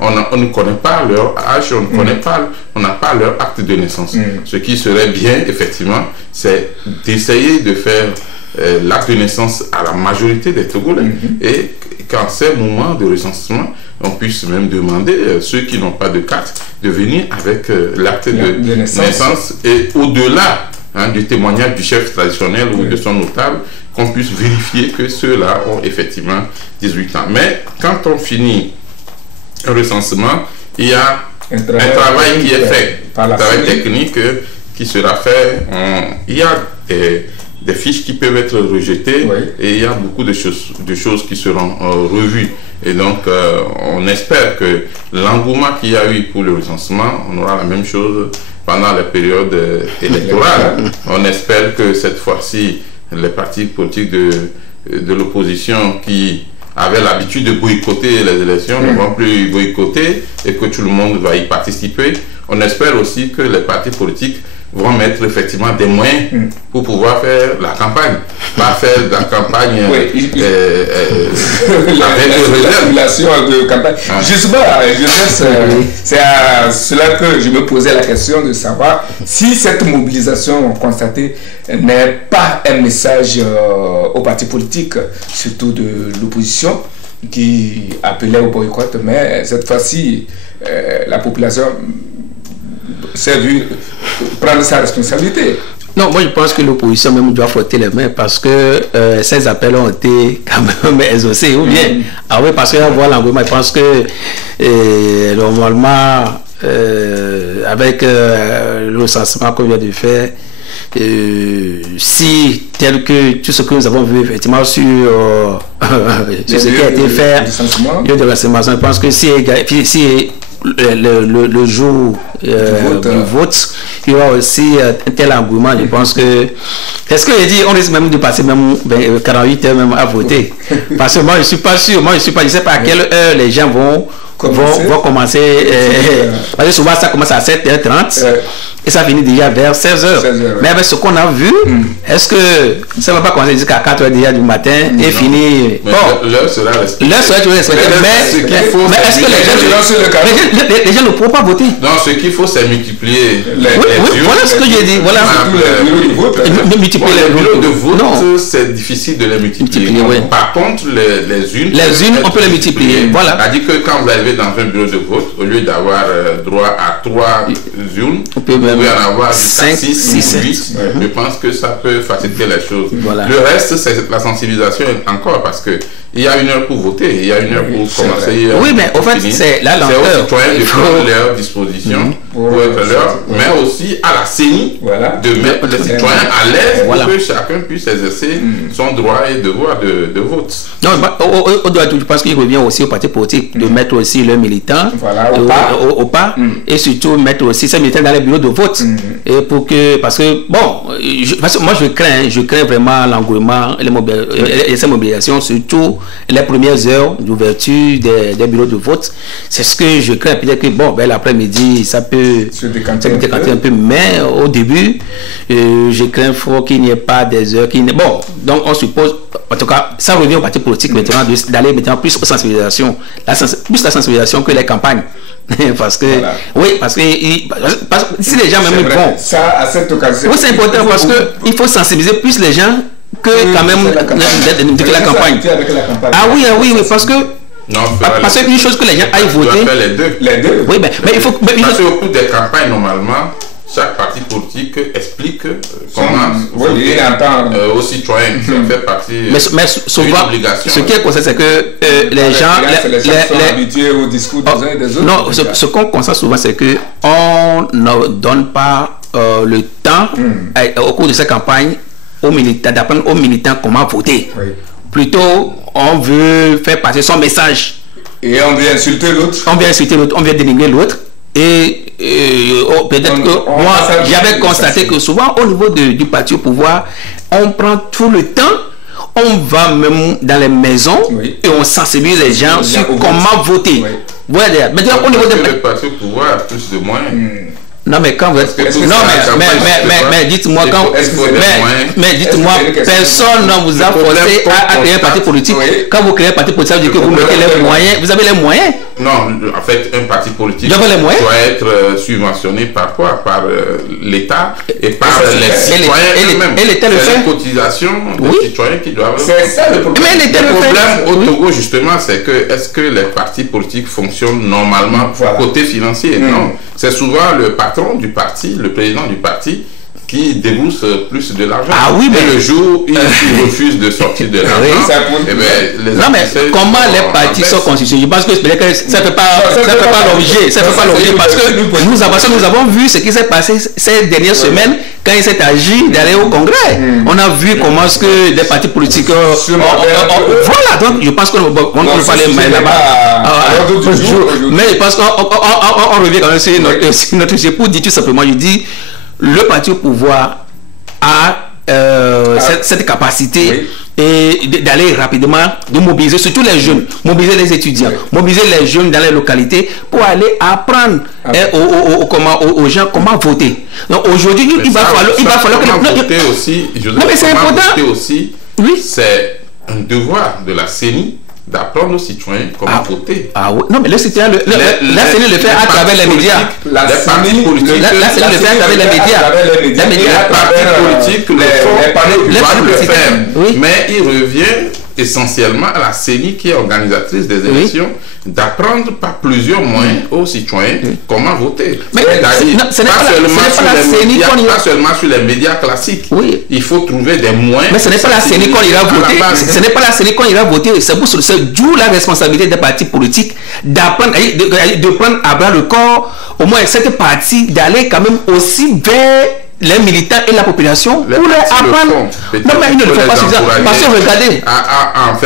on ne connaît pas leur âge, on n'a pas leur acte de naissance. Ce qui serait bien, effectivement, c'est d'essayer de faire l'acte de naissance à la majorité des Togolais. Et qu'en ces moments de recensement, on puisse même demander ceux qui n'ont pas de carte de venir avec l'acte de naissance et au-delà du témoignage du chef traditionnel ou de son notable, qu'on puisse vérifier que ceux-là ont effectivement 18 ans. Mais quand on finit un recensement, il y a un travail qui est fait, un travail technique qui sera fait. Il y a des fiches qui peuvent être rejetées et il y a beaucoup de choses qui seront revues. Et donc, on espère que l'engouement qu'il y a eu pour le recensement, on aura la même chose pendant la période électorale. On espère que cette fois-ci, les partis politiques de l'opposition qui avaient l'habitude de boycotter les élections ne vont plus boycotter et que tout le monde va y participer. On espère aussi que les partis politiques vont mettre effectivement des moyens pour pouvoir faire la campagne, pas faire de la campagne avec de campagne. Justement, c'est à cela que je me posais la question de savoir si cette mobilisation constatée n'est pas un message aux partis politiques, surtout de l'opposition, qui appelait au boycott, mais cette fois-ci, la population s'est vue prendre sa responsabilité. Non, moi je pense que l'opposition même doit frotter les mains parce que ces appels ont été quand même exaucés, ou bien ah oui, parce qu'à voir l'engouement, je pense que normalement avec le recensement qu'on vient de faire, si tel que tout ce que nous avons vu effectivement sur ce qui a été fait, je pense que si le jour du vote, il y aura aussi un tel engouement. Je pense que, est-ce que j'ai dit, on risque même de passer même 48 heures même à voter, parce que moi je suis pas sûr, je sais pas à quelle heure les gens vont commencer, parce que souvent ça commence à 7h30 et ça finit déjà vers 16h. Mais avec ce qu'on a vu, est-ce que ça ne va pas commencer jusqu'à 4h déjà du matin et finir? L'heure sera respectée. Mais est-ce que les gens ne pourront pas voter? Non, ce qu'il faut, c'est multiplier les voilà ce que j'ai dit. Voilà. Multiplier les bureaux de vote, c'est difficile de les multiplier. Par contre, les unes, on peut les multiplier. Voilà. C'est-à-dire que quand vous arrivez dans un bureau de vote, au lieu d'avoir droit à 3 urnes, vous pouvez en avoir jusqu'à 6 ou 8. Je pense que ça peut faciliter les choses. Voilà. Le reste, c'est la sensibilisation encore, parce que il y a 1 heure pour voter, il y a 1 heure pour commencer. Oui, mais au fait, c'est la lenteur. C'est aux citoyens de prendre leur disposition pour être l'heure, mais aussi à la CENI de mettre les citoyens à l'aise pour que chacun puisse exercer son droit et devoir de vote. Non, je pense qu'il revient aussi aux partis politiques de mettre aussi leurs militants au pas et surtout mettre aussi ces militants dans les bureaux de vote. Et pour que, parce que bon, moi je crains vraiment l'engouement et ces mobilisations, surtout les premières heures d'ouverture des bureaux de vote. C'est ce que je crains. Peut-être que bon, l'après-midi, ça peut se décanter un peu, mais au début, je crains fort qu'il n'y ait pas des heures qui... Bon, donc on suppose, en tout cas, ça revient au parti politique maintenant d'aller maintenant plus aux sensibilisations, plus la sensibilisation que les campagnes. Parce que, parce que si les gens même vont... Ça, à cette occasion... Oui, c'est important parce qu'il faut sensibiliser plus les gens que quand même de la campagne. Ah oui, parce que... Non, parce qu'une chose que les gens aillent voter... Les deux. Oui, mais il faut... Parce qu'au cours des campagnes, normalement, chaque parti politique explique comment aux citoyens. Ça fait partie mais souvent, ce qui est constat, c'est que les gens... habitués au discours des uns et des autres. Non, ce qu'on constate souvent, c'est qu'on ne donne pas le temps au cours de ces campagnes aux militants, d'apprendre aux militants comment voter. Plutôt, on veut faire passer son message Et on vient insulter l'autre. On vient insulter l'autre, on vient dénigrer l'autre. Et peut-être que moi, j'avais constaté que souvent, au niveau du parti au pouvoir, on prend tout le temps, on va même dans les maisons et on sensibilise les gens sur comment voter. Voilà. Maintenant, au niveau le parti au pouvoir a plus de moyens. Non mais quand vous êtes... Non mais dites-moi quand... Mais dites-moi, personne ne vous a forcé à créer un parti politique. Quand vous créez un parti politique, ça veut dire que vous mettez les moyens. Vous avez les moyens? Non, en fait, un parti politique doit être subventionné par quoi? Par l'État et par les citoyens eux-mêmes. Et l'État le fait. C'est les cotisations des citoyens qui doivent... C'est ça le problème. Mais l'État le problème au Togo, justement, c'est que est-ce que les partis politiques fonctionnent normalement côté financier? Non. C'est souvent le patron du parti, le président du parti, qui débourse plus de l'argent. Ah oui, mais le jour où il refuse de sortir de l'argent, non mais comment les partis sont constitués? Je pense que ça ne fait pas l'objet. Ça fait pas l'objet parce que nous avons vu ce qui s'est passé ces dernières semaines quand il s'est agi d'aller au Congrès. On a vu comment est-ce que des partis politiques... voilà, donc je pense qu'on ne peut pas aller là-bas. Mais je pense qu'on revient quand même sur notre sujet. Pour dire tout simplement, je dis, le parti au pouvoir a cette capacité d'aller rapidement, de mobiliser surtout les jeunes, mobiliser les étudiants, mobiliser les jeunes dans les localités pour aller apprendre aux gens comment voter. Donc aujourd'hui, il va falloir que voter aussi, non, mais c'est important. Voter aussi, c'est un devoir de la CENI d'apprendre aux citoyens comment voter. Ah oui. Non, mais le citoyen, la CENI le fait à travers les médias. La CENI le fait à travers les médias. Les partis politiques doivent le faire. Mais il revient essentiellement à la CENI, qui est organisatrice des élections, d'apprendre par plusieurs moyens aux citoyens comment voter. Mais ce n'est pas seulement sur les médias classiques. Il faut trouver des moyens. Mais ce n'est pas la CENI qu'on ira voter. Ce n'est pas la CENI qu'on ira voter. C'est d'où la responsabilité des partis politiques d'apprendre, de prendre à bras le corps au moins cette partie, d'aller quand même aussi vers les militants et la population pour les apprendre. Non, mais ils ne le font pas suffisamment. Parce que regardez,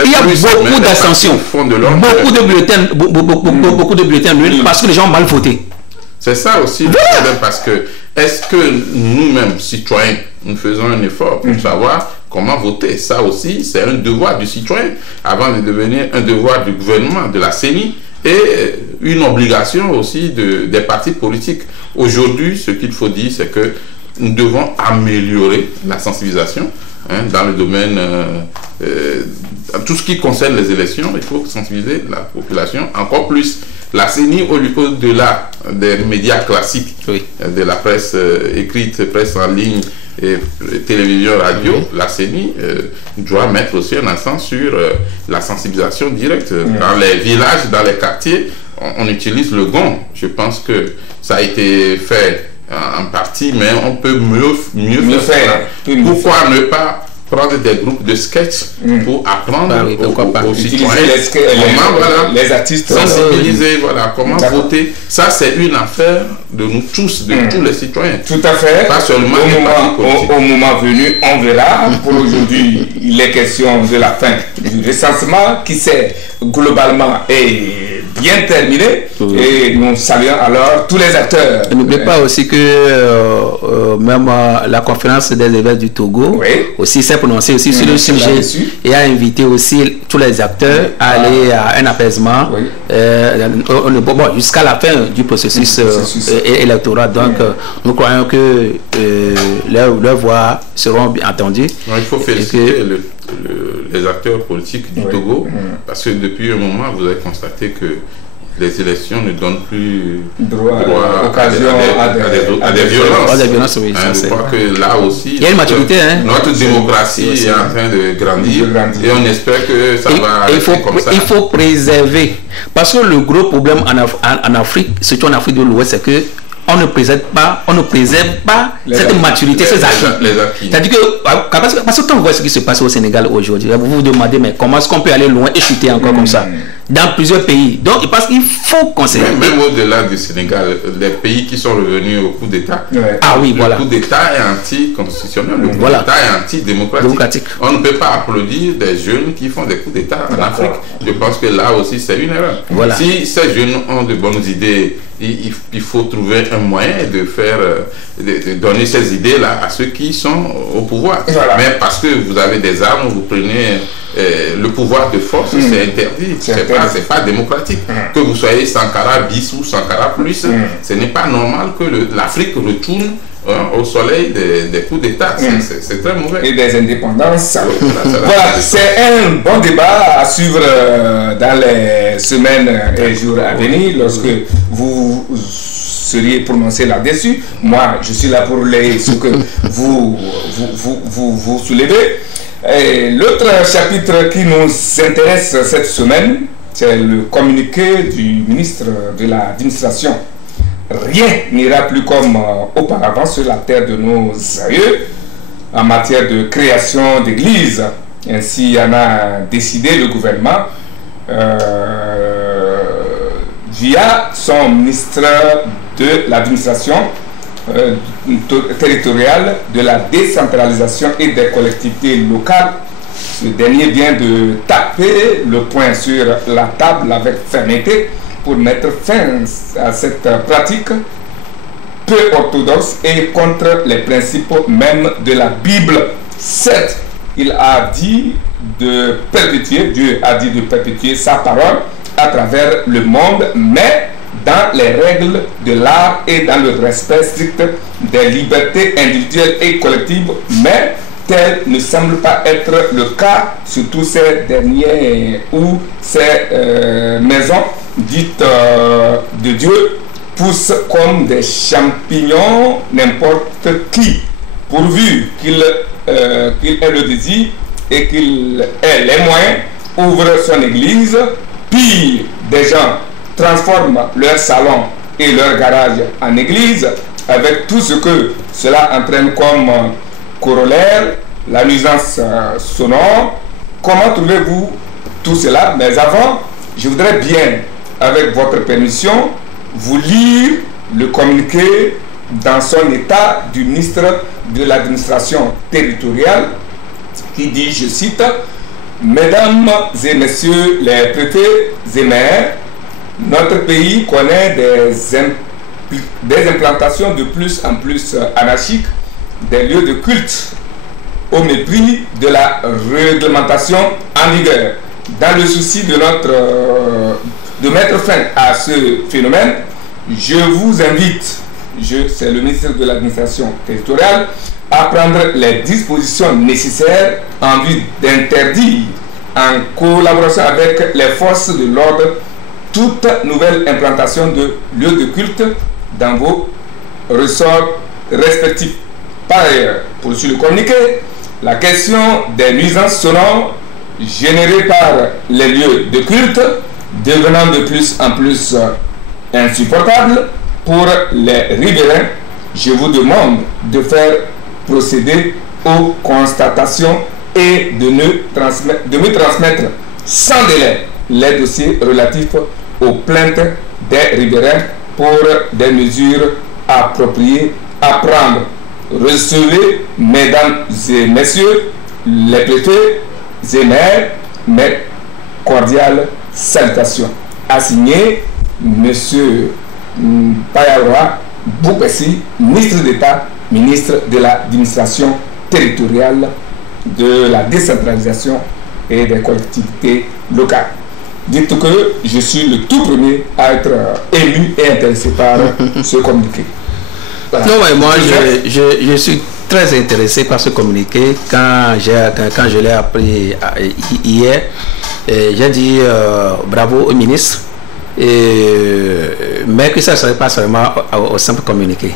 il y a beaucoup d'ascensions, beaucoup de bulletins nuls parce que les gens ont mal voté. C'est ça aussi le problème, parce que est-ce que nous-mêmes, citoyens, nous faisons un effort pour savoir comment voter? Ça aussi, c'est un devoir du citoyen avant de devenir un devoir du gouvernement, de la CENI, et une obligation aussi des partis politiques. Aujourd'hui, ce qu'il faut dire, c'est que nous devons améliorer la sensibilisation dans le domaine, tout ce qui concerne les élections. Il faut sensibiliser la population encore plus. La CENI, au-delà des médias classiques, de la presse écrite, presse en ligne, et télévision, radio, la CENI doit mettre aussi un accent sur la sensibilisation directe. Dans les villages, dans les quartiers, on utilise le gong. Je pense que ça a été fait en partie, mais on peut mieux faire. Pourquoi ne pas prendre des groupes de sketch pour apprendre aux citoyens comment les artistes sensibiliser, comment voter. Ça, c'est une affaire de nous tous, de tous les citoyens. Tout à fait. Pas seulement au moment venu, on verra. Pour aujourd'hui, il est question de la fin du recensement qui s'est globalement bien terminé. Et nous saluons alors tous les acteurs. N'oubliez pas aussi que même la conférence des évêques du Togo aussi s'est prononcée aussi sur le sujet et a invité aussi tous les acteurs à aller à un apaisement jusqu'à la fin du processus électoral. Donc nous croyons que leurs voix seront bien entendues. Il faut féliciter les acteurs politiques du Togo, parce que depuis un moment vous avez constaté que les élections ne donnent plus occasion à des violences. Je crois que là aussi, il y a une maturité. Notre démocratie est en train de grandir et on espère que ça va rester comme ça. Il faut préserver, parce que le gros problème en Afrique, surtout en Afrique de l'Ouest, c'est que on ne préserve pas cette maturité, ces acquis. C'est-à-dire que, parce que quand vous voyez ce qui se passe au Sénégal aujourd'hui, vous vous demandez, mais comment est-ce qu'on peut aller loin et chuter encore comme ça? dans plusieurs pays. Donc, je pense qu'il faut conserver. Même au-delà du Sénégal, les pays qui sont revenus au coup d'État, le coup d'État est anticonstitutionnel, le coup d'État est antidémocratique. On ne peut pas applaudir des jeunes qui font des coups d'État en Afrique. Je pense que là aussi, c'est une erreur. Si ces jeunes ont de bonnes idées, il faut trouver un moyen de donner ces idées-là à ceux qui sont au pouvoir. Mais parce que vous avez des armes, vous prenez le pouvoir de force, c'est interdit. C'est pas démocratique. Que vous soyez Sankara bis ou Sankara plus, ce n'est pas normal que l'Afrique retourne au soleil des coups d'État. C'est très mauvais. Et des indépendances. Voilà, c'est un bon débat à suivre dans les semaines et jours à venir lorsque vous seriez prononcé là-dessus. Moi, je suis là pour ce que vous soulevez. L'autre chapitre qui nous intéresse cette semaine, c'est le communiqué du ministre de l'administration. Rien n'ira plus comme auparavant sur la terre de nos aïeux en matière de création d'églises. Ainsi en a décidé le gouvernement via son ministre de l'administration territoriale, de la décentralisation et des collectivités locales. Ce dernier vient de taper le poing sur la table avec fermeté pour mettre fin à cette pratique peu orthodoxe et contre les principes même de la Bible. Certes, il a dit de perpétuer, Dieu a dit de perpétuer sa parole à travers le monde, mais dans les règles de l'art et dans le respect strict des libertés individuelles et collectives, mais tel ne semble pas être le cas sur tous ces derniers ou ces maisons dites de Dieu poussent comme des champignons n'importe qui, pourvu qu'il ait le désir et qu'il ait les moyens, ouvre son église. Pire, des gens transforment leur salon et leur garage en église, avec tout ce que cela entraîne comme corollaire, la nuisance sonore. Comment trouvez-vous tout cela? Mais avant, je voudrais bien, avec votre permission, vous lire le communiqué dans son état du ministre de l'administration territoriale qui dit, je cite, « Mesdames et messieurs les préfets et maires, notre pays connaît des implantations de plus en plus anarchiques, des lieux de culte au mépris de la réglementation en vigueur. Dans le souci de mettre fin à ce phénomène, je vous invite, c'est le ministre de l'administration territoriale, à prendre les dispositions nécessaires en vue d'interdire, en collaboration avec les forces de l'ordre, toute nouvelle implantation de lieux de culte dans vos ressorts respectifs. Par ailleurs, poursuit le communiqué, la question des nuisances sonores générées par les lieux de culte devenant de plus en plus insupportables pour les riverains, je vous demande de faire procéder aux constatations et de me transmettre sans délai les dossiers relatifs aux plaintes des riverains pour des mesures appropriées à prendre. Recevez, mesdames et messieurs, les préfets et maires, mes cordiales salutations. A signé monsieur Payaroa Boupessi, ministre d'État, ministre de l'administration territoriale, de la décentralisation et des collectivités locales. Dites que je suis le tout premier à être ému et intéressé par ce communiqué. Voilà. Non, mais moi je suis très intéressé par ce communiqué. Quand je l'ai appris hier, j'ai dit bravo au ministre, mais que ça ne serait pas seulement au simple communiqué.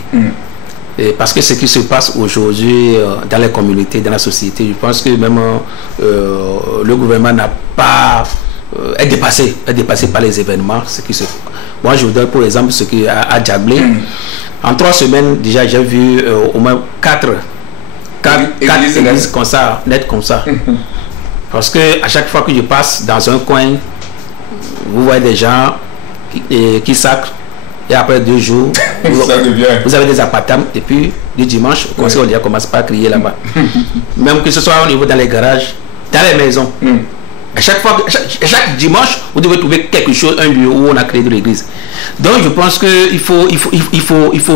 Parce que ce qui se passe aujourd'hui dans les communautés, dans la société, je pense que même le gouvernement n'a pas est dépassé par les événements. Moi, je vous donne pour exemple ce qui a Djablé. En 3 semaines, déjà, j'ai vu au moins 4 églises comme ça, net comme ça. Parce que à chaque fois que je passe dans un coin, vous voyez des gens qui sacrent, et après 2 jours, vous avez des appartements, et puis le dimanche, le conseil on commence pas à crier là-bas. Même que ce soit au niveau dans les garages, dans les maisons. À chaque dimanche, vous devez trouver quelque chose, un lieu où on a créé de l'église. Donc je pense qu'il faut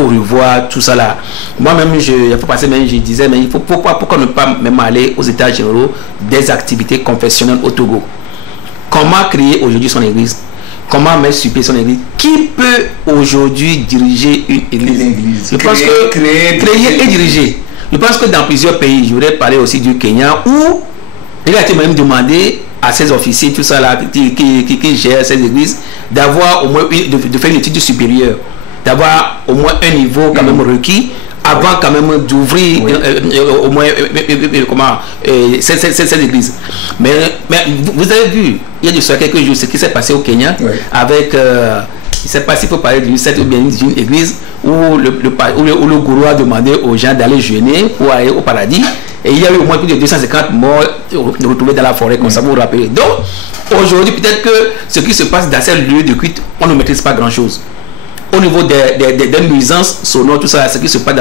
revoir tout ça là. Moi-même, je disais, mais pourquoi ne pas même aller aux états généraux des activités confessionnelles au Togo? Comment créer aujourd'hui son église? Comment mettre sur pied son église? Qui peut aujourd'hui diriger une église? Je pense que créer et diriger. Je pense que dans plusieurs pays, je voudrais parler aussi du Kenya, où il a été même demandé à ces officiers, tout ça là, qui gèrent ces églises, d'avoir au moins de faire une étude supérieure, d'avoir au moins un niveau quand même requis, avant quand même d'ouvrir au moins ces églises. Mais vous avez vu, il y a de ça quelques jours, ce qui s'est passé au Kenya, avec, je ne sais pas s'il faut parler d'une secte ou bien d'une église, où le gourou a demandé aux gens d'aller jeûner pour aller au paradis. Et il y a eu au moins plus de 250 morts retrouvés dans la forêt, comme ça vous vous rappelez. Donc, aujourd'hui, peut-être que ce qui se passe dans ces lieux de culte, on ne maîtrise pas grand-chose. Au niveau des nuisances sonores, tout ça, ce qui se passe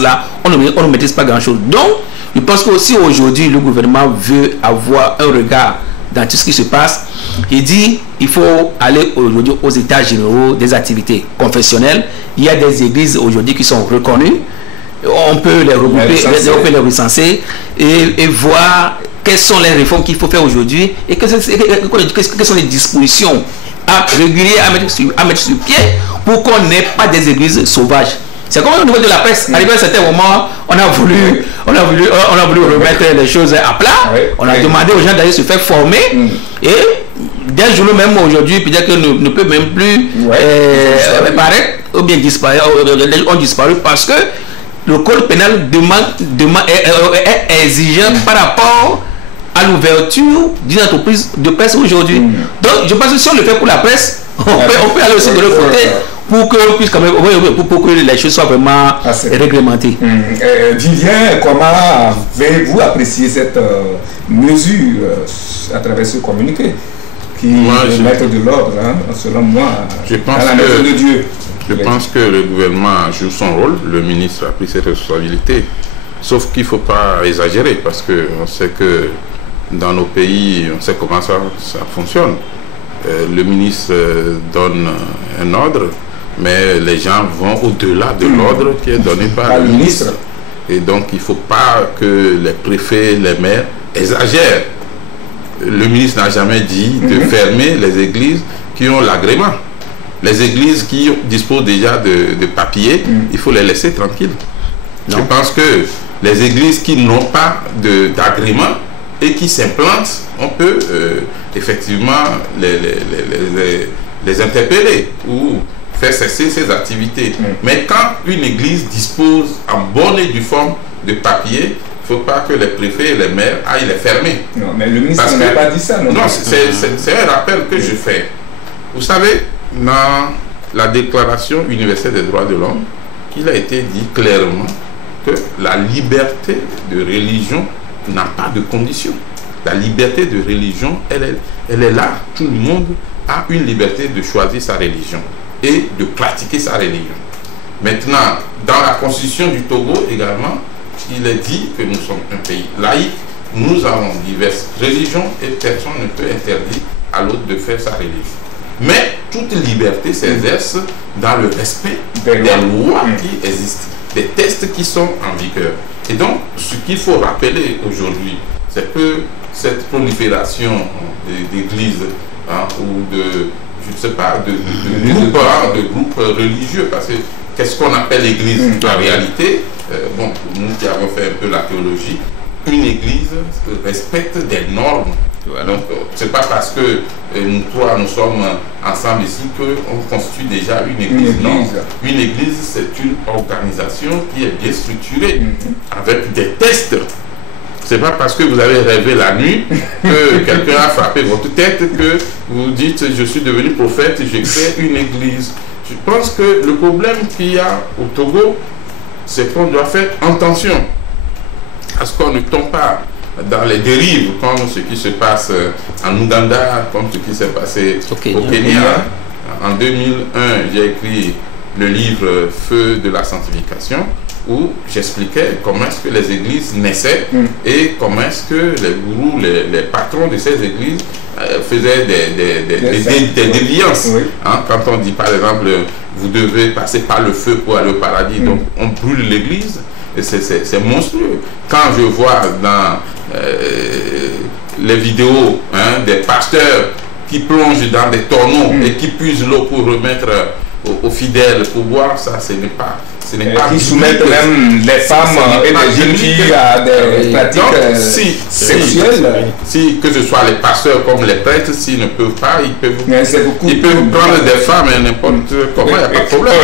là, on ne maîtrise pas grand-chose. Donc, je pense qu'aussi aujourd'hui, le gouvernement veut avoir un regard dans tout ce qui se passe. Il dit il faut aller aujourd'hui aux états généraux des activités confessionnelles. Il y a des églises aujourd'hui qui sont reconnues. On peut les regrouper, on peut les recenser et voir quelles sont les réformes qu'il faut faire aujourd'hui et quelles sont les dispositions à réguler, à mettre sur pied pour qu'on n'ait pas des églises sauvages. C'est comme au niveau de la presse. Arrivé à un certain moment, on a voulu remettre les choses à plat. On a demandé aux gens d'aller se faire former et d'un jour même aujourd'hui, peut-être que ne peut même plus paraître ou bien disparaître, ont disparu parce que le code pénal est exigeant par rapport à l'ouverture d'une entreprise de presse aujourd'hui. Donc je pense que si on le fait pour la presse, on peut aller aussi de l'autre côté pour que puisse quand même pour que les choses soient vraiment réglementées. Vivien, comment avez-vous apprécié cette mesure à travers ce communiqué qui est mettre de l'ordre, selon moi, dans la maison de Dieu? Je pense que le gouvernement joue son rôle, le ministre a pris ses responsabilités, sauf qu'il ne faut pas exagérer parce qu'on sait que dans nos pays, on sait comment ça fonctionne. Le ministre donne un ordre, mais les gens vont au-delà de l'ordre qui est donné par le ministre. Et donc il ne faut pas que les préfets, les maires exagèrent. Le ministre n'a jamais dit de fermer les églises qui ont l'agrément. Les églises qui disposent déjà de papiers, il faut les laisser tranquilles. Je pense que les églises qui n'ont pas d'agrément et qui s'implantent, on peut effectivement les interpeller ou faire cesser ces activités. Mais quand une église dispose en bonne et due forme de papiers, il ne faut pas que les préfets et les maires aillent les fermer. Non, mais le ministre n'a pas dit ça. Non, c'est un rappel que je fais. Vous savez, dans la Déclaration universelle des droits de l'homme, il a été dit clairement que la liberté de religion n'a pas de condition. La liberté de religion, elle est là. Tout le monde a une liberté de choisir sa religion et de pratiquer sa religion. Maintenant, dans la constitution du Togo également, il est dit que nous sommes un pays laïque, nous avons diverses religions et personne ne peut interdire à l'autre de faire sa religion. Mais toute liberté s'exerce dans le respect des lois qui existent, des textes qui sont en vigueur. Et donc, ce qu'il faut rappeler aujourd'hui, c'est que cette prolifération d'églises ou de, je ne sais pas, de groupes religieux, parce que qu'est-ce qu'on appelle l'église? En réalité, bon, nous qui avons fait un peu la théologie, une église respecte des normes. Donc, c'est pas parce que nous trois, nous sommes ensemble ici qu'on constitue déjà une église. Non, une église, c'est une organisation qui est bien structurée, avec des tests. C'est pas parce que vous avez rêvé la nuit que quelqu'un a frappé votre tête que vous dites je suis devenu prophète, j'ai créé une église. Je pense que le problème qu'il y a au Togo, c'est qu'on doit faire attention à ce qu'on ne tombe pas dans les dérives, comme ce qui se passe en Ouganda, comme ce qui s'est passé au Kenya. En 2001, j'ai écrit le livre Feu de la sanctification, où j'expliquais comment est-ce que les églises naissaient et comment est-ce que les gourous, les patrons de ces églises faisaient des déviances. Oui. Hein, quand on dit par exemple, vous devez passer par le feu pour aller au paradis, donc on brûle l'église, c'est monstrueux. Quand je vois dans les vidéos des pasteurs qui plongent dans des tonneaux et qui puisent l'eau pour remettre aux fidèles pour boire, ça ce n'est pas qui soumettent même les femmes et les jeunes filles à des pratiques sexuelles. Si que ce soit les pasteurs comme les prêtres, s'ils ne peuvent pas, ils peuvent prendre des femmes n'importe comment, il n'y a pas de problème.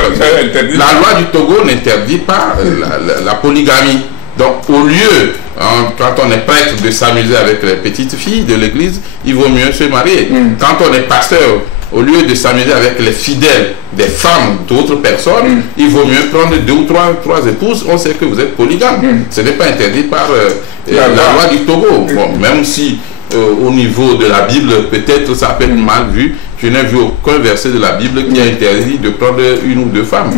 La loi du Togo n'interdit pas la polygamie. Donc au lieu, quand on est prêtre, de s'amuser avec les petites filles de l'église, il vaut mieux se marier. Quand on est pasteur, au lieu de s'amuser avec les fidèles des femmes d'autres personnes, il vaut mieux prendre 2 ou 3 épouses. On sait que vous êtes polygame. Ce n'est pas interdit par la loi du Togo. Bon, même si au niveau de la Bible, peut-être ça peut être mal vu, je n'ai vu aucun verset de la Bible qui a interdit de prendre 1 ou 2 femmes.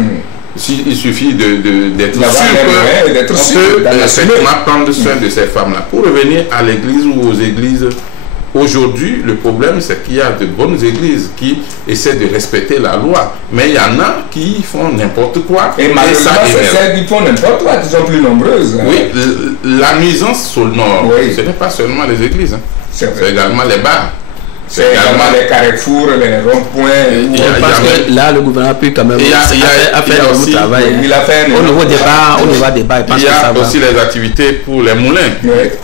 Il suffit d'être sûr qu'on peut effectivement prendre soin de ces femmes-là. Pour revenir à l'église ou aux églises, aujourd'hui, le problème, c'est qu'il y a de bonnes églises qui essaient de respecter la loi, mais il y en a qui font n'importe quoi. Et malheureusement, c'est celles qui font n'importe quoi qui sont plus nombreuses. Oui, la nuisance sonore, ce n'est pas seulement les églises, c'est également les bars. C'est également les carrefours, les ronds-points. Parce que là, le gouvernement peut quand même faire un travail. Au niveau des bars, il y a aussi les activités pour les moulins.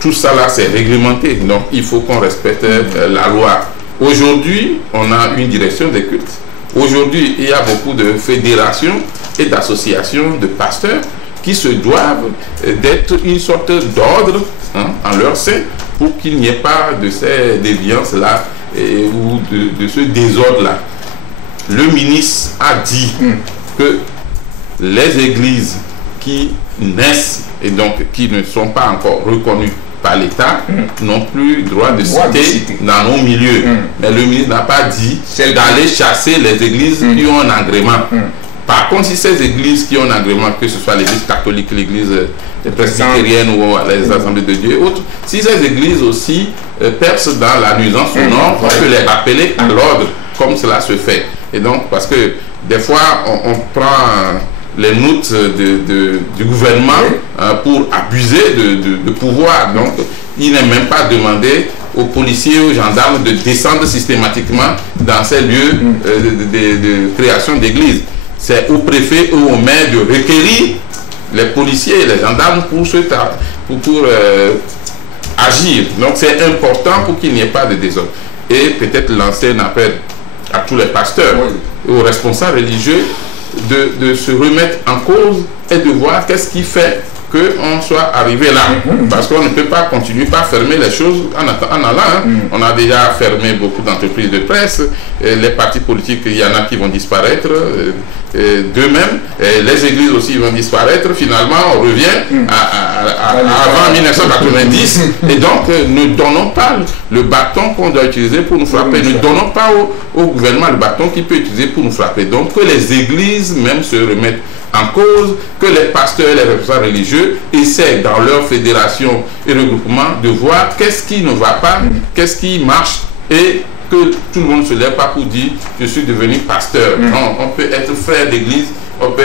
Tout ça là, c'est réglementé. Donc, il faut qu'on respecte la loi. Aujourd'hui, on a une direction des cultes. Aujourd'hui, il y a beaucoup de fédérations et d'associations de pasteurs qui se doivent d'être une sorte d'ordre en leur sein pour qu'il n'y ait pas de ces déviances-là ou de ce désordre-là. Le ministre a dit que les églises qui naissent et donc qui ne sont pas encore reconnues par l'État n'ont plus droit de citer dans nos milieux. Mais le ministre n'a pas dit d'aller chasser les églises qui ont un agrément. Par contre, si ces églises qui ont un agrément, que ce soit l'église catholique, l'église presbytérienne ou les assemblées de Dieu et autres, si ces églises aussi percent dans la nuisance sonore, on peut les rappeler à l'ordre, comme cela se fait. Et donc, parce que des fois, on prend les notes du gouvernement pour abuser de pouvoir. Donc, il n'est même pas demandé aux policiers, aux gendarmes de descendre systématiquement dans ces lieux de création d'églises. C'est au préfet ou au maire de requérir les policiers et les gendarmes pour agir. Donc c'est important pour qu'il n'y ait pas de désordre. Et peut-être lancer un appel à tous les pasteurs et aux responsables religieux de se remettre en cause et de voir qu'est-ce qui fait qu'on soit arrivé là. Parce qu'on ne peut pas continuer par fermer les choses en allant. On a déjà fermé beaucoup d'entreprises de presse, les partis politiques, il y en a qui vont disparaître d'eux-mêmes, les églises aussi vont disparaître. Finalement, on revient à avant 1990. Et donc, ne donnons pas le bâton qu'on doit utiliser pour nous frapper. Ne donnons pas au gouvernement le bâton qu'il peut utiliser pour nous frapper. Donc, que les églises même se remettent en cause, que les pasteurs et les responsables religieux essaient dans leur fédération et regroupement de voir qu'est-ce qui ne va pas, qu'est-ce qui marche, et que tout le monde ne se lève pas pour dire je suis devenu pasteur. Non, on peut être frère d'église, on peut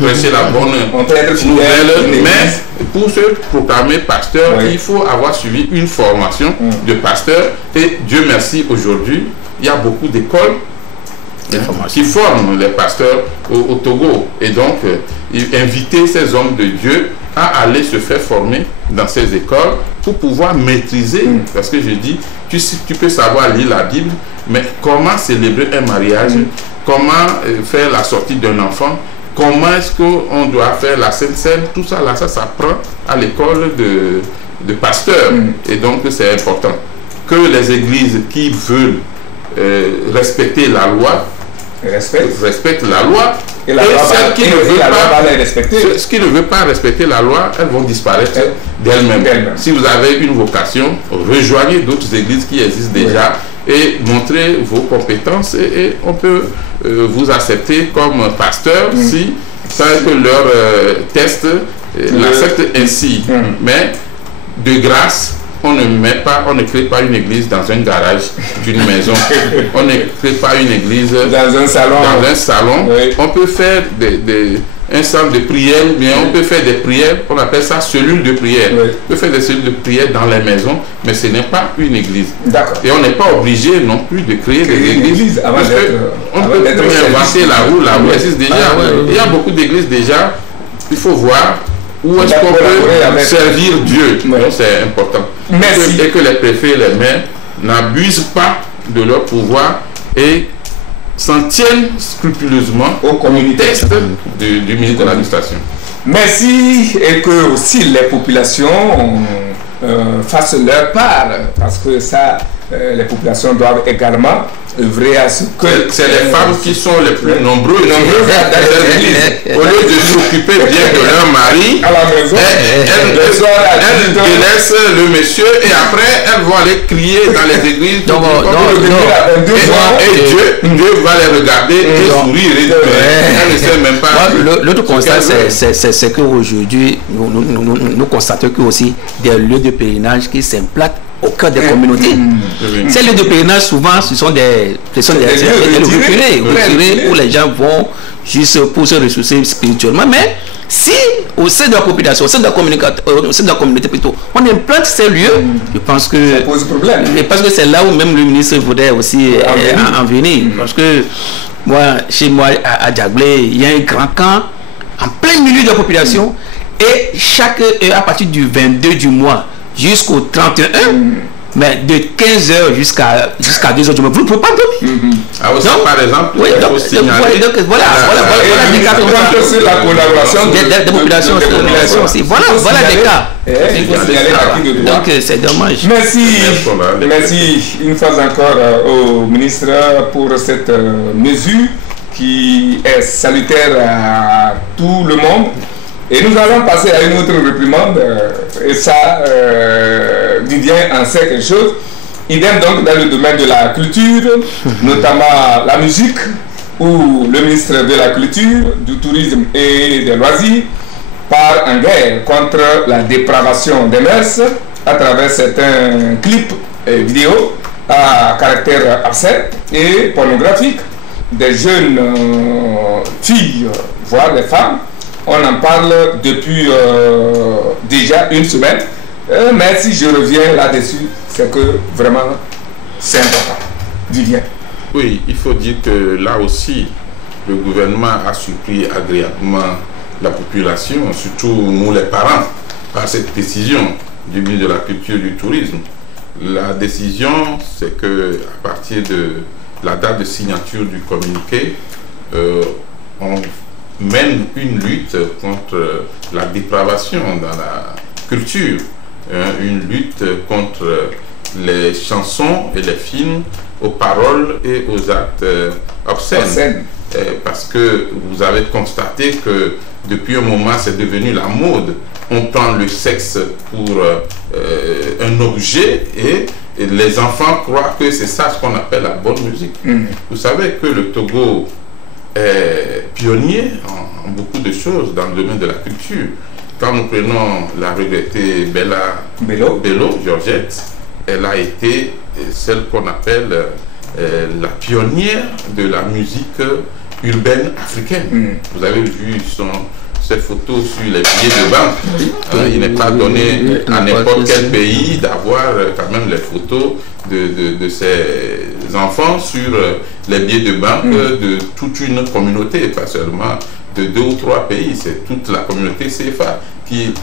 prêcher la bonne nouvelle, mais pour se proclamer pasteur, il faut avoir suivi une formation de pasteur. Et Dieu merci, aujourd'hui, il y a beaucoup d'écoles qui forment les pasteurs au Togo, et donc inviter ces hommes de Dieu à aller se faire former dans ces écoles pour pouvoir maîtriser, parce que je dis, tu peux savoir lire la Bible, mais comment célébrer un mariage, comment faire la sortie d'un enfant, comment est-ce qu'on doit faire la Sainte Seine, tout ça là, ça s'apprend à l'école de pasteurs. Et donc c'est important que les églises qui veulent respecter la loi respectent la loi, Et la loi va les respecter. Ce qui ne veut pas respecter la loi, elles vont disparaître d'elles-mêmes. Si vous avez une vocation, rejoignez d'autres églises qui existent déjà et montrez vos compétences et on peut vous accepter comme pasteur si ça que leur test l'accepte ainsi. Mais de grâce, on ne crée pas une église dans un garage d'une maison. On ne crée pas une église dans un salon. On peut faire un centre de prière, mais on peut faire des prières, on appelle ça cellules de prière. On peut faire des cellules de prière dans les maisons, mais ce n'est pas une église. Et on n'est pas obligé non plus de créer des églises. On peut inventer la roue existe déjà. Il y a beaucoup d'églises déjà. Il faut voir où est-ce qu'on peut servir Dieu. C'est important. Et que les préfets et les maires n'abusent pas de leur pouvoir et s'en tiennent scrupuleusement au texte du ministre de l'Administration. Merci, et que aussi les populations fassent leur part, parce que ça, les populations doivent également œuvrer à ce que... C'est les femmes qui sont les plus nombreuses au lieu de s'occuper bien de leur mari, à la maison, elles délaissent le monsieur et après elles vont aller crier dans les églises. Et Dieu va les regarder et sourire. Elles ne savent même pas. L'autre constat, c'est qu'aujourd'hui, nous constatons que aussi des lieux de pèlerinage qui s'implantent au cœur des communautés. Ces lieux de pèlerinage, souvent, ce sont des reculés où les gens vont juste pour se ressourcer spirituellement. Mais si au sein de la population, au sein de la communauté plutôt, on implante ces lieux, je pense que ça pose problème. Et parce que c'est là où même le ministre voudrait aussi en venir. Parce que moi, chez moi à Diaglé, il y a un grand camp en plein milieu de la population et à partir du 22 du mois jusqu'au 31, mais de 15h jusqu'à 2h du matin, vous ne pouvez pas dormir. Par exemple, voilà des cas comme ça. La collaboration des populations aussi. Voilà des cas. Donc c'est dommage. Merci une fois encore au ministre pour cette mesure qui est salutaire à tout le monde. Et nous allons passer à une autre réprimande, et ça, Didier en sait quelque chose. Idem donc dans le domaine de la culture, notamment la musique, où le ministre de la Culture, du Tourisme et des Loisirs part en guerre contre la dépravation des mœurs à travers certains clips et vidéos à caractère obscène et pornographique des jeunes filles, voire des femmes. On en parle depuis déjà une semaine. Mais si je reviens là-dessus, c'est que vraiment c'est important. Vivien. Oui, il faut dire que là aussi, le gouvernement a surpris agréablement la population, surtout nous les parents, par cette décision du ministre de la Culture et du Tourisme. La décision, c'est que à partir de la date de signature du communiqué, on mène une lutte contre la dépravation dans la culture, une lutte contre les chansons et les films aux paroles et aux actes obscènes. Parce que vous avez constaté que depuis un moment c'est devenu la mode. On prend le sexe pour un objet et les enfants croient que c'est ça ce qu'on appelle la bonne musique. Vous savez que le Togo est pionnier en beaucoup de choses dans le domaine de la culture. Quand nous prenons la regrettée Bella Bello, Georgette, elle a été celle qu'on appelle la pionnière de la musique urbaine africaine. Vous avez vu ces photos sur les billets de banque. Il n'est pas donné à n'importe quel pays d'avoir quand même les photos de ces enfants sur les billets de banque de toute une communauté, pas seulement de 2 ou 3 pays, c'est toute la communauté CFA qui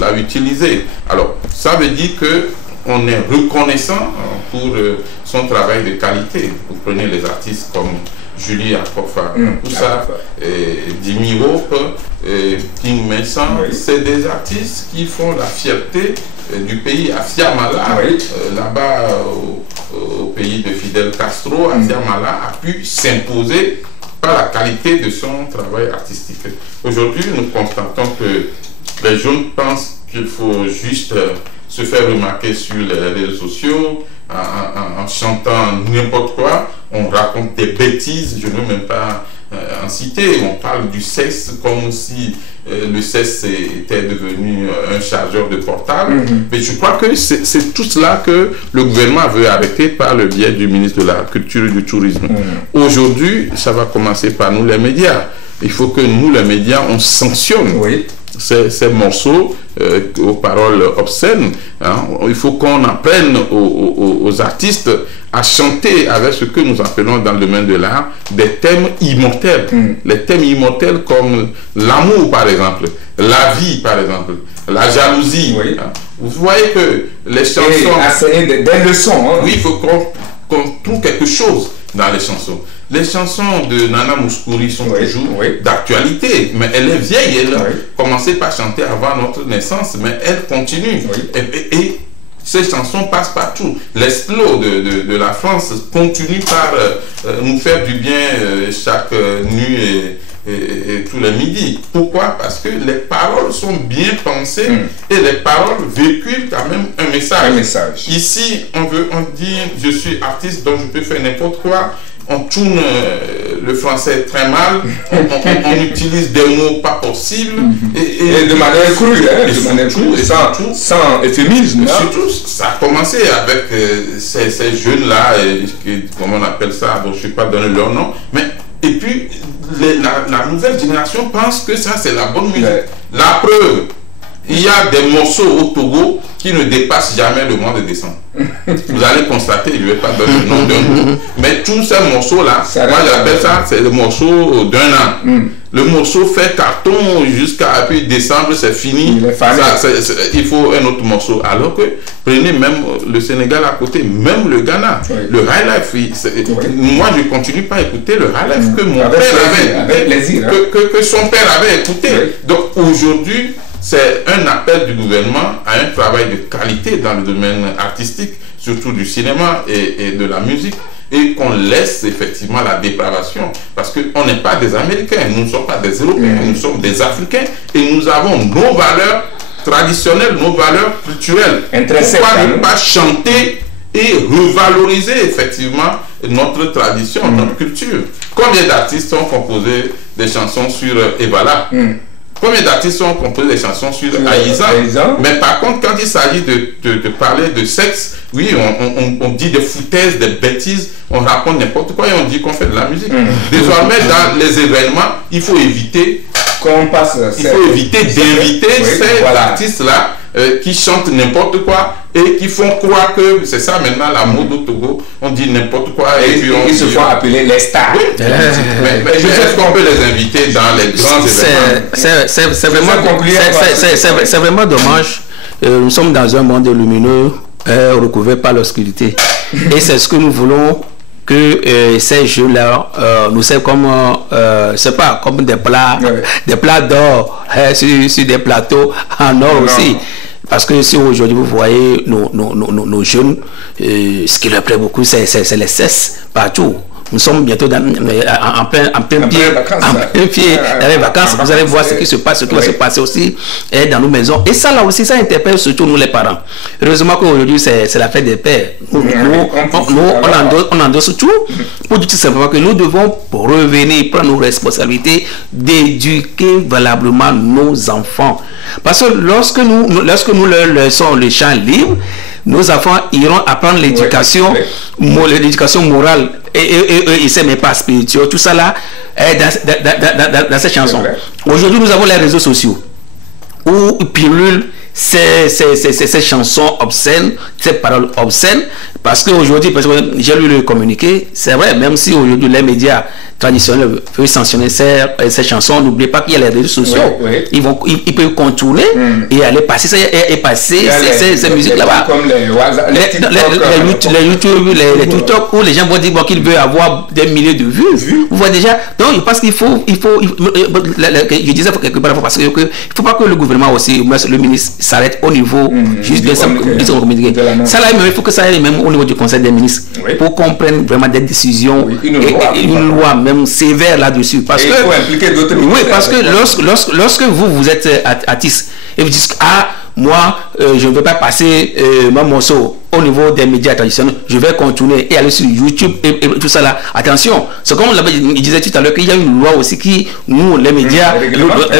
l'a utilisé. Alors, ça veut dire que on est reconnaissant pour son travail de qualité. Vous prenez les artistes comme Julie Akofa, Dimi Hope, King Mason, c'est des artistes qui font la fierté du pays. Afia Mala, là-bas au pays de Fidel Castro, Afia Mala a pu s'imposer pas la qualité de son travail artistique. Aujourd'hui, nous constatons que les jeunes pensent qu'il faut juste se faire remarquer sur les réseaux sociaux en chantant n'importe quoi. On raconte des bêtises, je ne veux même pas en citer. On parle du sexe comme si le sexe était devenu un chargeur de portable. Mais je crois que c'est tout cela que le gouvernement veut arrêter par le biais du ministre de la Culture et du Tourisme. Aujourd'hui, ça va commencer par nous les médias. Il faut que nous les médias, on sanctionne ces morceaux aux paroles obscènes. Il faut qu'on apprenne aux artistes à chanter avec ce que nous appelons dans le domaine de l'art des thèmes immortels. Les thèmes immortels comme l'amour par exemple, la vie par exemple, la jalousie. Vous voyez que les chansons... Et des leçons. Oui, il faut qu'on trouve quelque chose dans les chansons. Les chansons de Nana Mouskouri sont toujours d'actualité, mais elle est vieille, elle a commencé par chanter avant notre naissance, mais elle continue. Et ces chansons passent partout. L'Esplo de la France continue par nous faire du bien chaque nuit et tous les midis. Pourquoi? Parce que les paroles sont bien pensées et les paroles véhiculent quand même un message. Ici, on dit je suis artiste donc je peux faire n'importe quoi. On tourne le français très mal, on utilise des mots pas possibles et de manière crue, sans euphémisme. Surtout, ça a commencé avec ces jeunes-là, comment on appelle ça, donc je ne vais pas donner leur nom, mais et puis la nouvelle génération pense que ça c'est la bonne musique. La preuve, il y a des morceaux au Togo qui ne dépassent jamais le mois de décembre. Vous allez constater, je ne vais pas donner le nom d'un groupe, mais tous ces morceaux-là, moi j'appelle ça, c'est le morceau d'un an. Le morceau fait carton jusqu'à décembre, c'est fini. Il faut un autre morceau. Alors que, prenez même le Sénégal à côté, même le Ghana, le High Life, moi je ne continue pas à écouter le High Life que mon père avait, que son père avait écouté. Donc aujourd'hui, c'est un appel du gouvernement à un travail de qualité dans le domaine artistique, surtout du cinéma et de la musique, et qu'on laisse effectivement la dépravation, parce qu'on n'est pas des Américains, nous ne sommes pas des Européens, nous sommes des Africains, et nous avons nos valeurs traditionnelles, nos valeurs culturelles. Pourquoi ne pas chanter et revaloriser effectivement notre tradition, notre culture? Combien d'artistes ont composé des chansons sur Evala? Combien d'artistes ont composé des chansons sur Aïza? Mais par contre, quand il s'agit de parler de sexe, oui, on dit des foutaises, des bêtises, on raconte n'importe quoi et on dit qu'on fait de la musique. Désormais, dans les événements, il faut éviter d'inviter ces artistes-là qui chantent n'importe quoi et qui font croire que c'est ça maintenant la mode au Togo, on dit n'importe quoi et puis ils se font appeler les stars. Mais je sais qu'on peut les inviter dans les grands événements. C'est vraiment dommage. Nous sommes dans un monde lumineux recouvert par l'obscurité et c'est ce que nous voulons que ces jeux-là nous servent comme c'est pas comme des plats d'or sur des plateaux en or aussi. Parce que si aujourd'hui vous voyez nos jeunes, ce qui leur plaît beaucoup, c'est les cesses partout. Nous sommes bientôt en plein pied dans les vacances. Vous allez voir ce qui se passe, ce qui va se passer aussi dans nos maisons. Et ça là aussi, ça interpelle surtout nous les parents. Heureusement qu'aujourd'hui c'est la fête des pères. On endosse tout pour dire tout simplement que nous devons revenir, prendre nos responsabilités d'éduquer valablement nos enfants. Parce que lorsque nous leur laissons le champ libre, nos enfants iront apprendre l'éducation, l'éducation morale et c'est mais pas spirituel. Tout ça là dans ces chansons. Aujourd'hui, nous avons les réseaux sociaux où pilulent ces chansons obscènes, ces paroles obscènes, parce qu'aujourd'hui, j'ai lu le communiqué, c'est vrai, même si aujourd'hui les médias traditionnels veulent sanctionner ces chansons, n'oubliez pas qu'il y a les réseaux sociaux, ils peuvent contourner et aller passer ces musiques là-bas. Comme les YouTube, les TikTok, où les gens vont dire qu'ils veulent avoir des milliers de vues. Vous voyez déjà, donc parce qu'il faut, je disais quelque part parce qu'il ne faut pas que le gouvernement aussi, le ministre s'arrête au niveau juste de ça là, il faut que ça aille même au niveau du Conseil des ministres, pour qu'on prenne vraiment des décisions, une loi même sévère là-dessus. Parce que il faut impliquer d'autres ministères. Oui, parce que lorsque vous êtes artiste et vous dites moi, je ne veux pas passer mon morceau au niveau des médias traditionnels, je vais continuer et aller sur YouTube et tout ça là. Attention, c'est comme il disait tout à l'heure qu'il y a une loi aussi qui, nous, les médias,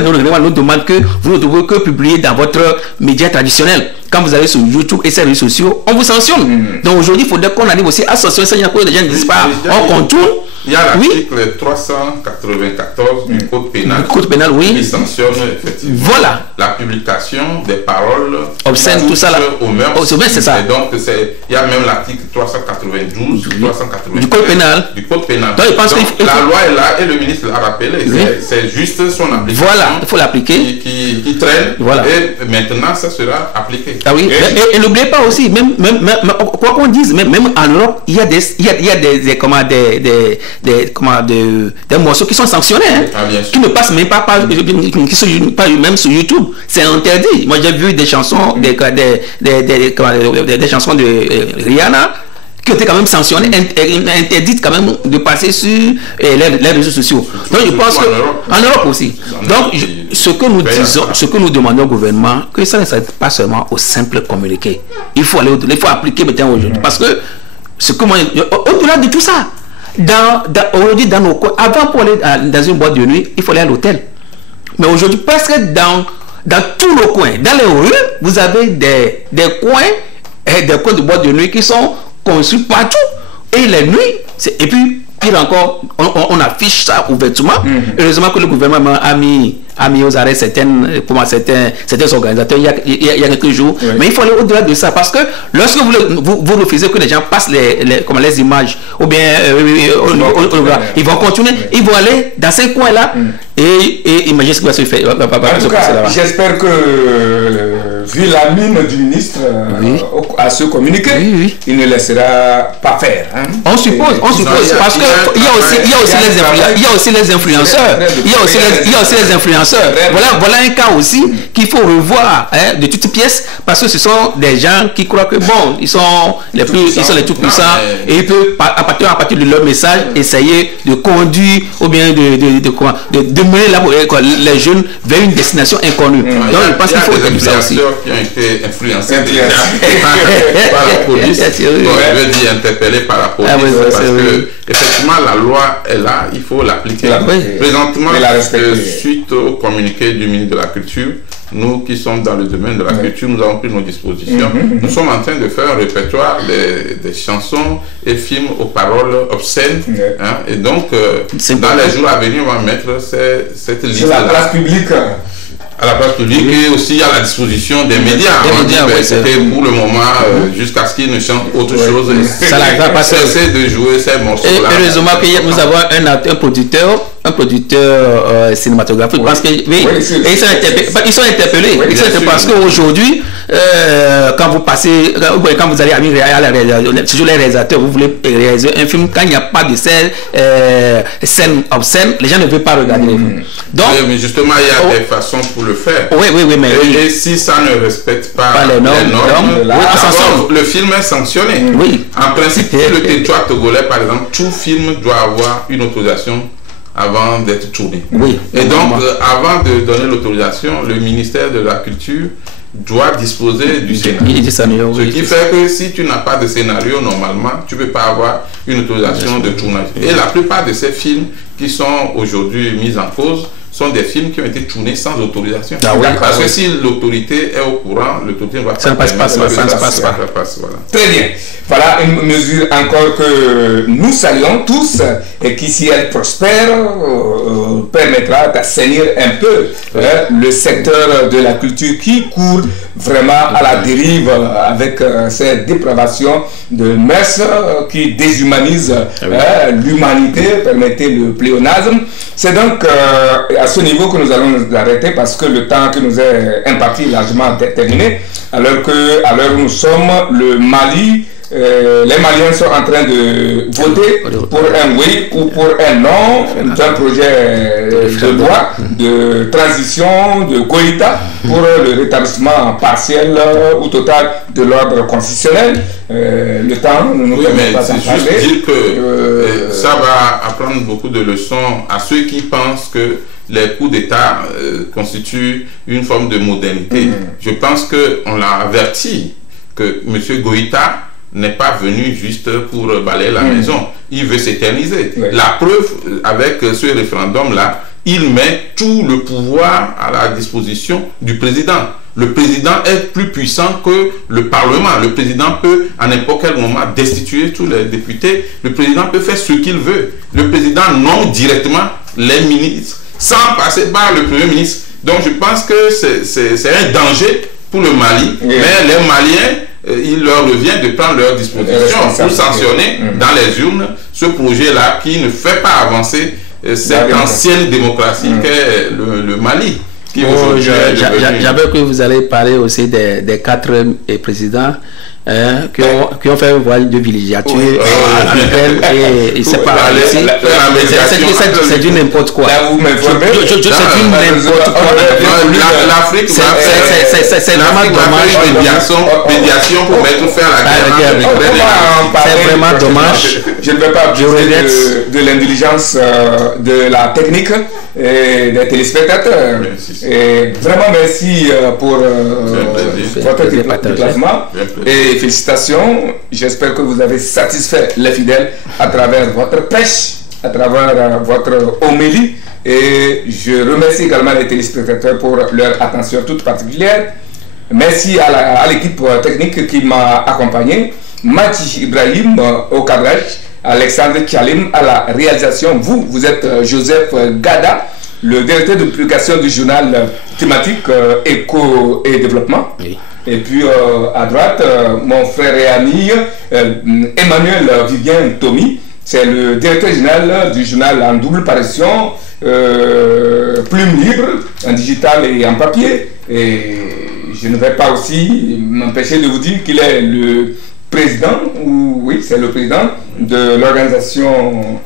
nous demande que vous ne devez que publier dans votre média traditionnel. Quand vous allez sur YouTube et ces réseaux sociaux, on vous sanctionne. Donc aujourd'hui, il faudrait qu'on arrive aussi à sanctionner ça. Il y a quoi, les gens ne disent pas, on contourne. Il y a l'article 394 du Code pénal. Du Code pénal, oui. Qui sanctionne effectivement la publication des paroles obscènes, tout ça là. C'est ça. Et donc, il y a même l'article 392 du Code pénal. Du Code pénal. Donc, la loi est là et le ministre l'a rappelé. C'est juste son application. Voilà, il faut l'appliquer. Qui traîne. Voilà. Et maintenant, ça sera appliqué. Ah oui. Et n'oubliez pas aussi, même quoi qu'on dise, même en Europe, il y a des morceaux qui sont sanctionnés, qui ne passent même pas même sur YouTube. C'est interdit. Moi, j'ai vu des chansons, des chansons de Rihanna qui ont été quand même sanctionnées, interdites quand même de passer sur les réseaux sociaux. Donc je pense qu'en Europe aussi. Donc ce que nous disons, ce que nous demandons au gouvernement, que ça ne s'arrête pas seulement au simple communiqué. Il faut aller au-delà, il faut appliquer maintenant aujourd'hui. Parce que ce que moi, au-delà de tout ça, aujourd'hui dans nos coins, avant pour aller dans une boîte de nuit, il faut aller à l'hôtel. Mais aujourd'hui, presque dans tous nos coins, dans les rues, vous avez des coins de boîte de nuit qui sont construits partout. Et les nuits, et puis pire encore, on affiche ça ouvertement. Heureusement que le gouvernement a mis aux arrêts certains organisateurs il y a quelques jours. Mais il faut aller au-delà de ça parce que lorsque vous refusez que les gens passent les images ou bien ils vont continuer, ils vont aller dans ces coins-là et imaginez ce qui va se faire. En tout cas, j'espère que vu la mine du ministre à se communiquer, il ne laissera pas faire. On suppose parce que il y a aussi les influenceurs. Il y a aussi les influenceurs. Voilà un cas aussi qu'il faut revoir de toutes pièces parce que ce sont des gens qui croient que bon, ils sont les tout puissants et ils peuvent à partir de leur message essayer de conduire ou bien de mener les jeunes vers une destination inconnue. Donc je pense qu'il faut être ça aussi. Qui ont été influencés par la police, je veux dire interpellés par la police parce que effectivement la loi est là, il faut l'appliquer. Présentement, suite au communiqué du ministre de la Culture, nous qui sommes dans le domaine de la culture, nous avons pris nos dispositions. Nous sommes en train de faire un répertoire des chansons et films aux paroles obscènes. Et donc, dans les jours à venir, on va mettre cette liste à la place publique. À la place publique et aussi à la disposition des médias. C'était pour le moment jusqu'à ce qu'ils ne chantent autre chose. Ça va pas cesser de jouer ces morceaux. Et heureusement que nous avons un producteur cinématographique parce que ils sont interpellés. Parce qu'aujourd'hui, quand vous passez, quand vous allez à toujours les réalisateurs, vous voulez réaliser un film, quand il n'y a pas de scène obscène, les gens ne veulent pas regarder les films. Donc, mais justement, il y a des façons pour le faire. Mais et si ça ne respecte pas les normes, le film est sanctionné. En principe, le territoire togolais, par exemple, tout film doit avoir une autorisation avant d'être tourné. Et donc, avant de donner l'autorisation, le ministère de la Culture doit disposer du scénario. Ce qui fait que si tu n'as pas de scénario, normalement, tu ne peux pas avoir une autorisation de tournage. Et la plupart de ces films qui sont aujourd'hui mis en cause sont des films qui ont été tournés sans autorisation. Parce que si l'autorité est au courant, l'autorité ne va pas... Ça ne passe pas. Très bien. Voilà une mesure encore que nous saluons tous et qui, si elle prospère, permettra d'assainir un peu le secteur de la culture qui court vraiment à la dérive avec ces dépravations de mœurs qui déshumanisent l'humanité, permettez le pléonasme. C'est donc à ce niveau que nous allons nous arrêter parce que le temps qui nous est imparti est largement terminé. Alors où nous sommes, le Mali les Maliens sont en train de voter pour un oui ou pour un non d'un projet de loi de transition de Goïta pour le rétablissement partiel ou total de l'ordre constitutionnel. Le temps ne nous permet pas d'en parler. C'est juste dire que ça va apprendre beaucoup de leçons à ceux qui pensent que les coups d'État constituent une forme de modernité. Je pense qu'on l'a averti que M. Goïta n'est pas venu juste pour balayer la maison. Il veut s'éterniser. La preuve, avec ce référendum-là, il met tout le pouvoir à la disposition du président. Le président est plus puissant que le Parlement. Le président peut, à n'importe quel moment, destituer tous les députés. Le président peut faire ce qu'il veut. Le président nomme directement les ministres sans passer par le Premier ministre. Donc je pense que c'est un danger pour le Mali. Mais les Maliens, il leur revient de prendre leurs dispositions pour sanctionner dans les urnes ce projet-là qui ne fait pas avancer cette ancienne démocratie qu'est le Mali. J'avais que vous allez parler aussi des 4 présidents qui ont fait un voyage de villégiature et c'est pas c'est du n'importe quoi. C'est du n'importe quoi. L'Afrique c'est vraiment dommage. Médiation pour mettre fin à la guerre. C'est vraiment dommage. Je ne vais pas abuser de l'intelligence de la technique et des téléspectateurs. Et vraiment merci pour votre déplacement et félicitations. J'espère que vous avez satisfait les fidèles à travers votre prêche, à travers votre homélie. Et je remercie également les téléspectateurs pour leur attention toute particulière. Merci à l'équipe technique qui m'a accompagné. Mati Ibrahim au cadrage, Alexandre Tchalim à la réalisation. Vous êtes Joseph Gada, le directeur de publication du journal thématique Éco et Développement. Oui. Et puis à droite, mon frère et ami Emmanuel Vivien Tomi, c'est le directeur général du journal en double parution, plume libre, en digital et en papier. Et je ne vais pas aussi m'empêcher de vous dire qu'il est le président, ou oui, c'est le président de l'organisation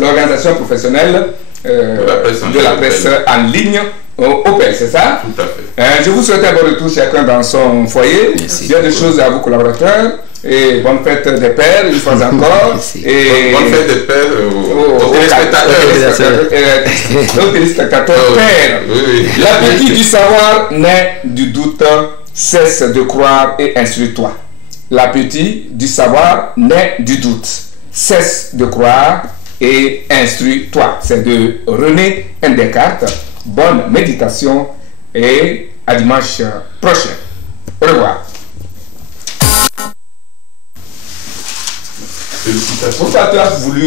l'organisation professionnelle de la presse en ligne OPEL, c'est ça? Tout à fait. Je vous souhaite un bon retour chacun dans son foyer. Bien de choses à vos collaborateurs. Et bonne fête des pères, une fois encore. Et bonne fête des pères aux téléspectateurs pères. L'appétit du savoir naît du doute. Cesse de croire et instruis-toi. L'appétit du savoir naît du doute. Cesse de croire et instruis-toi. C'est de René Descartes. Bonne méditation et à dimanche prochain. Au revoir. Pourquoi tu as voulu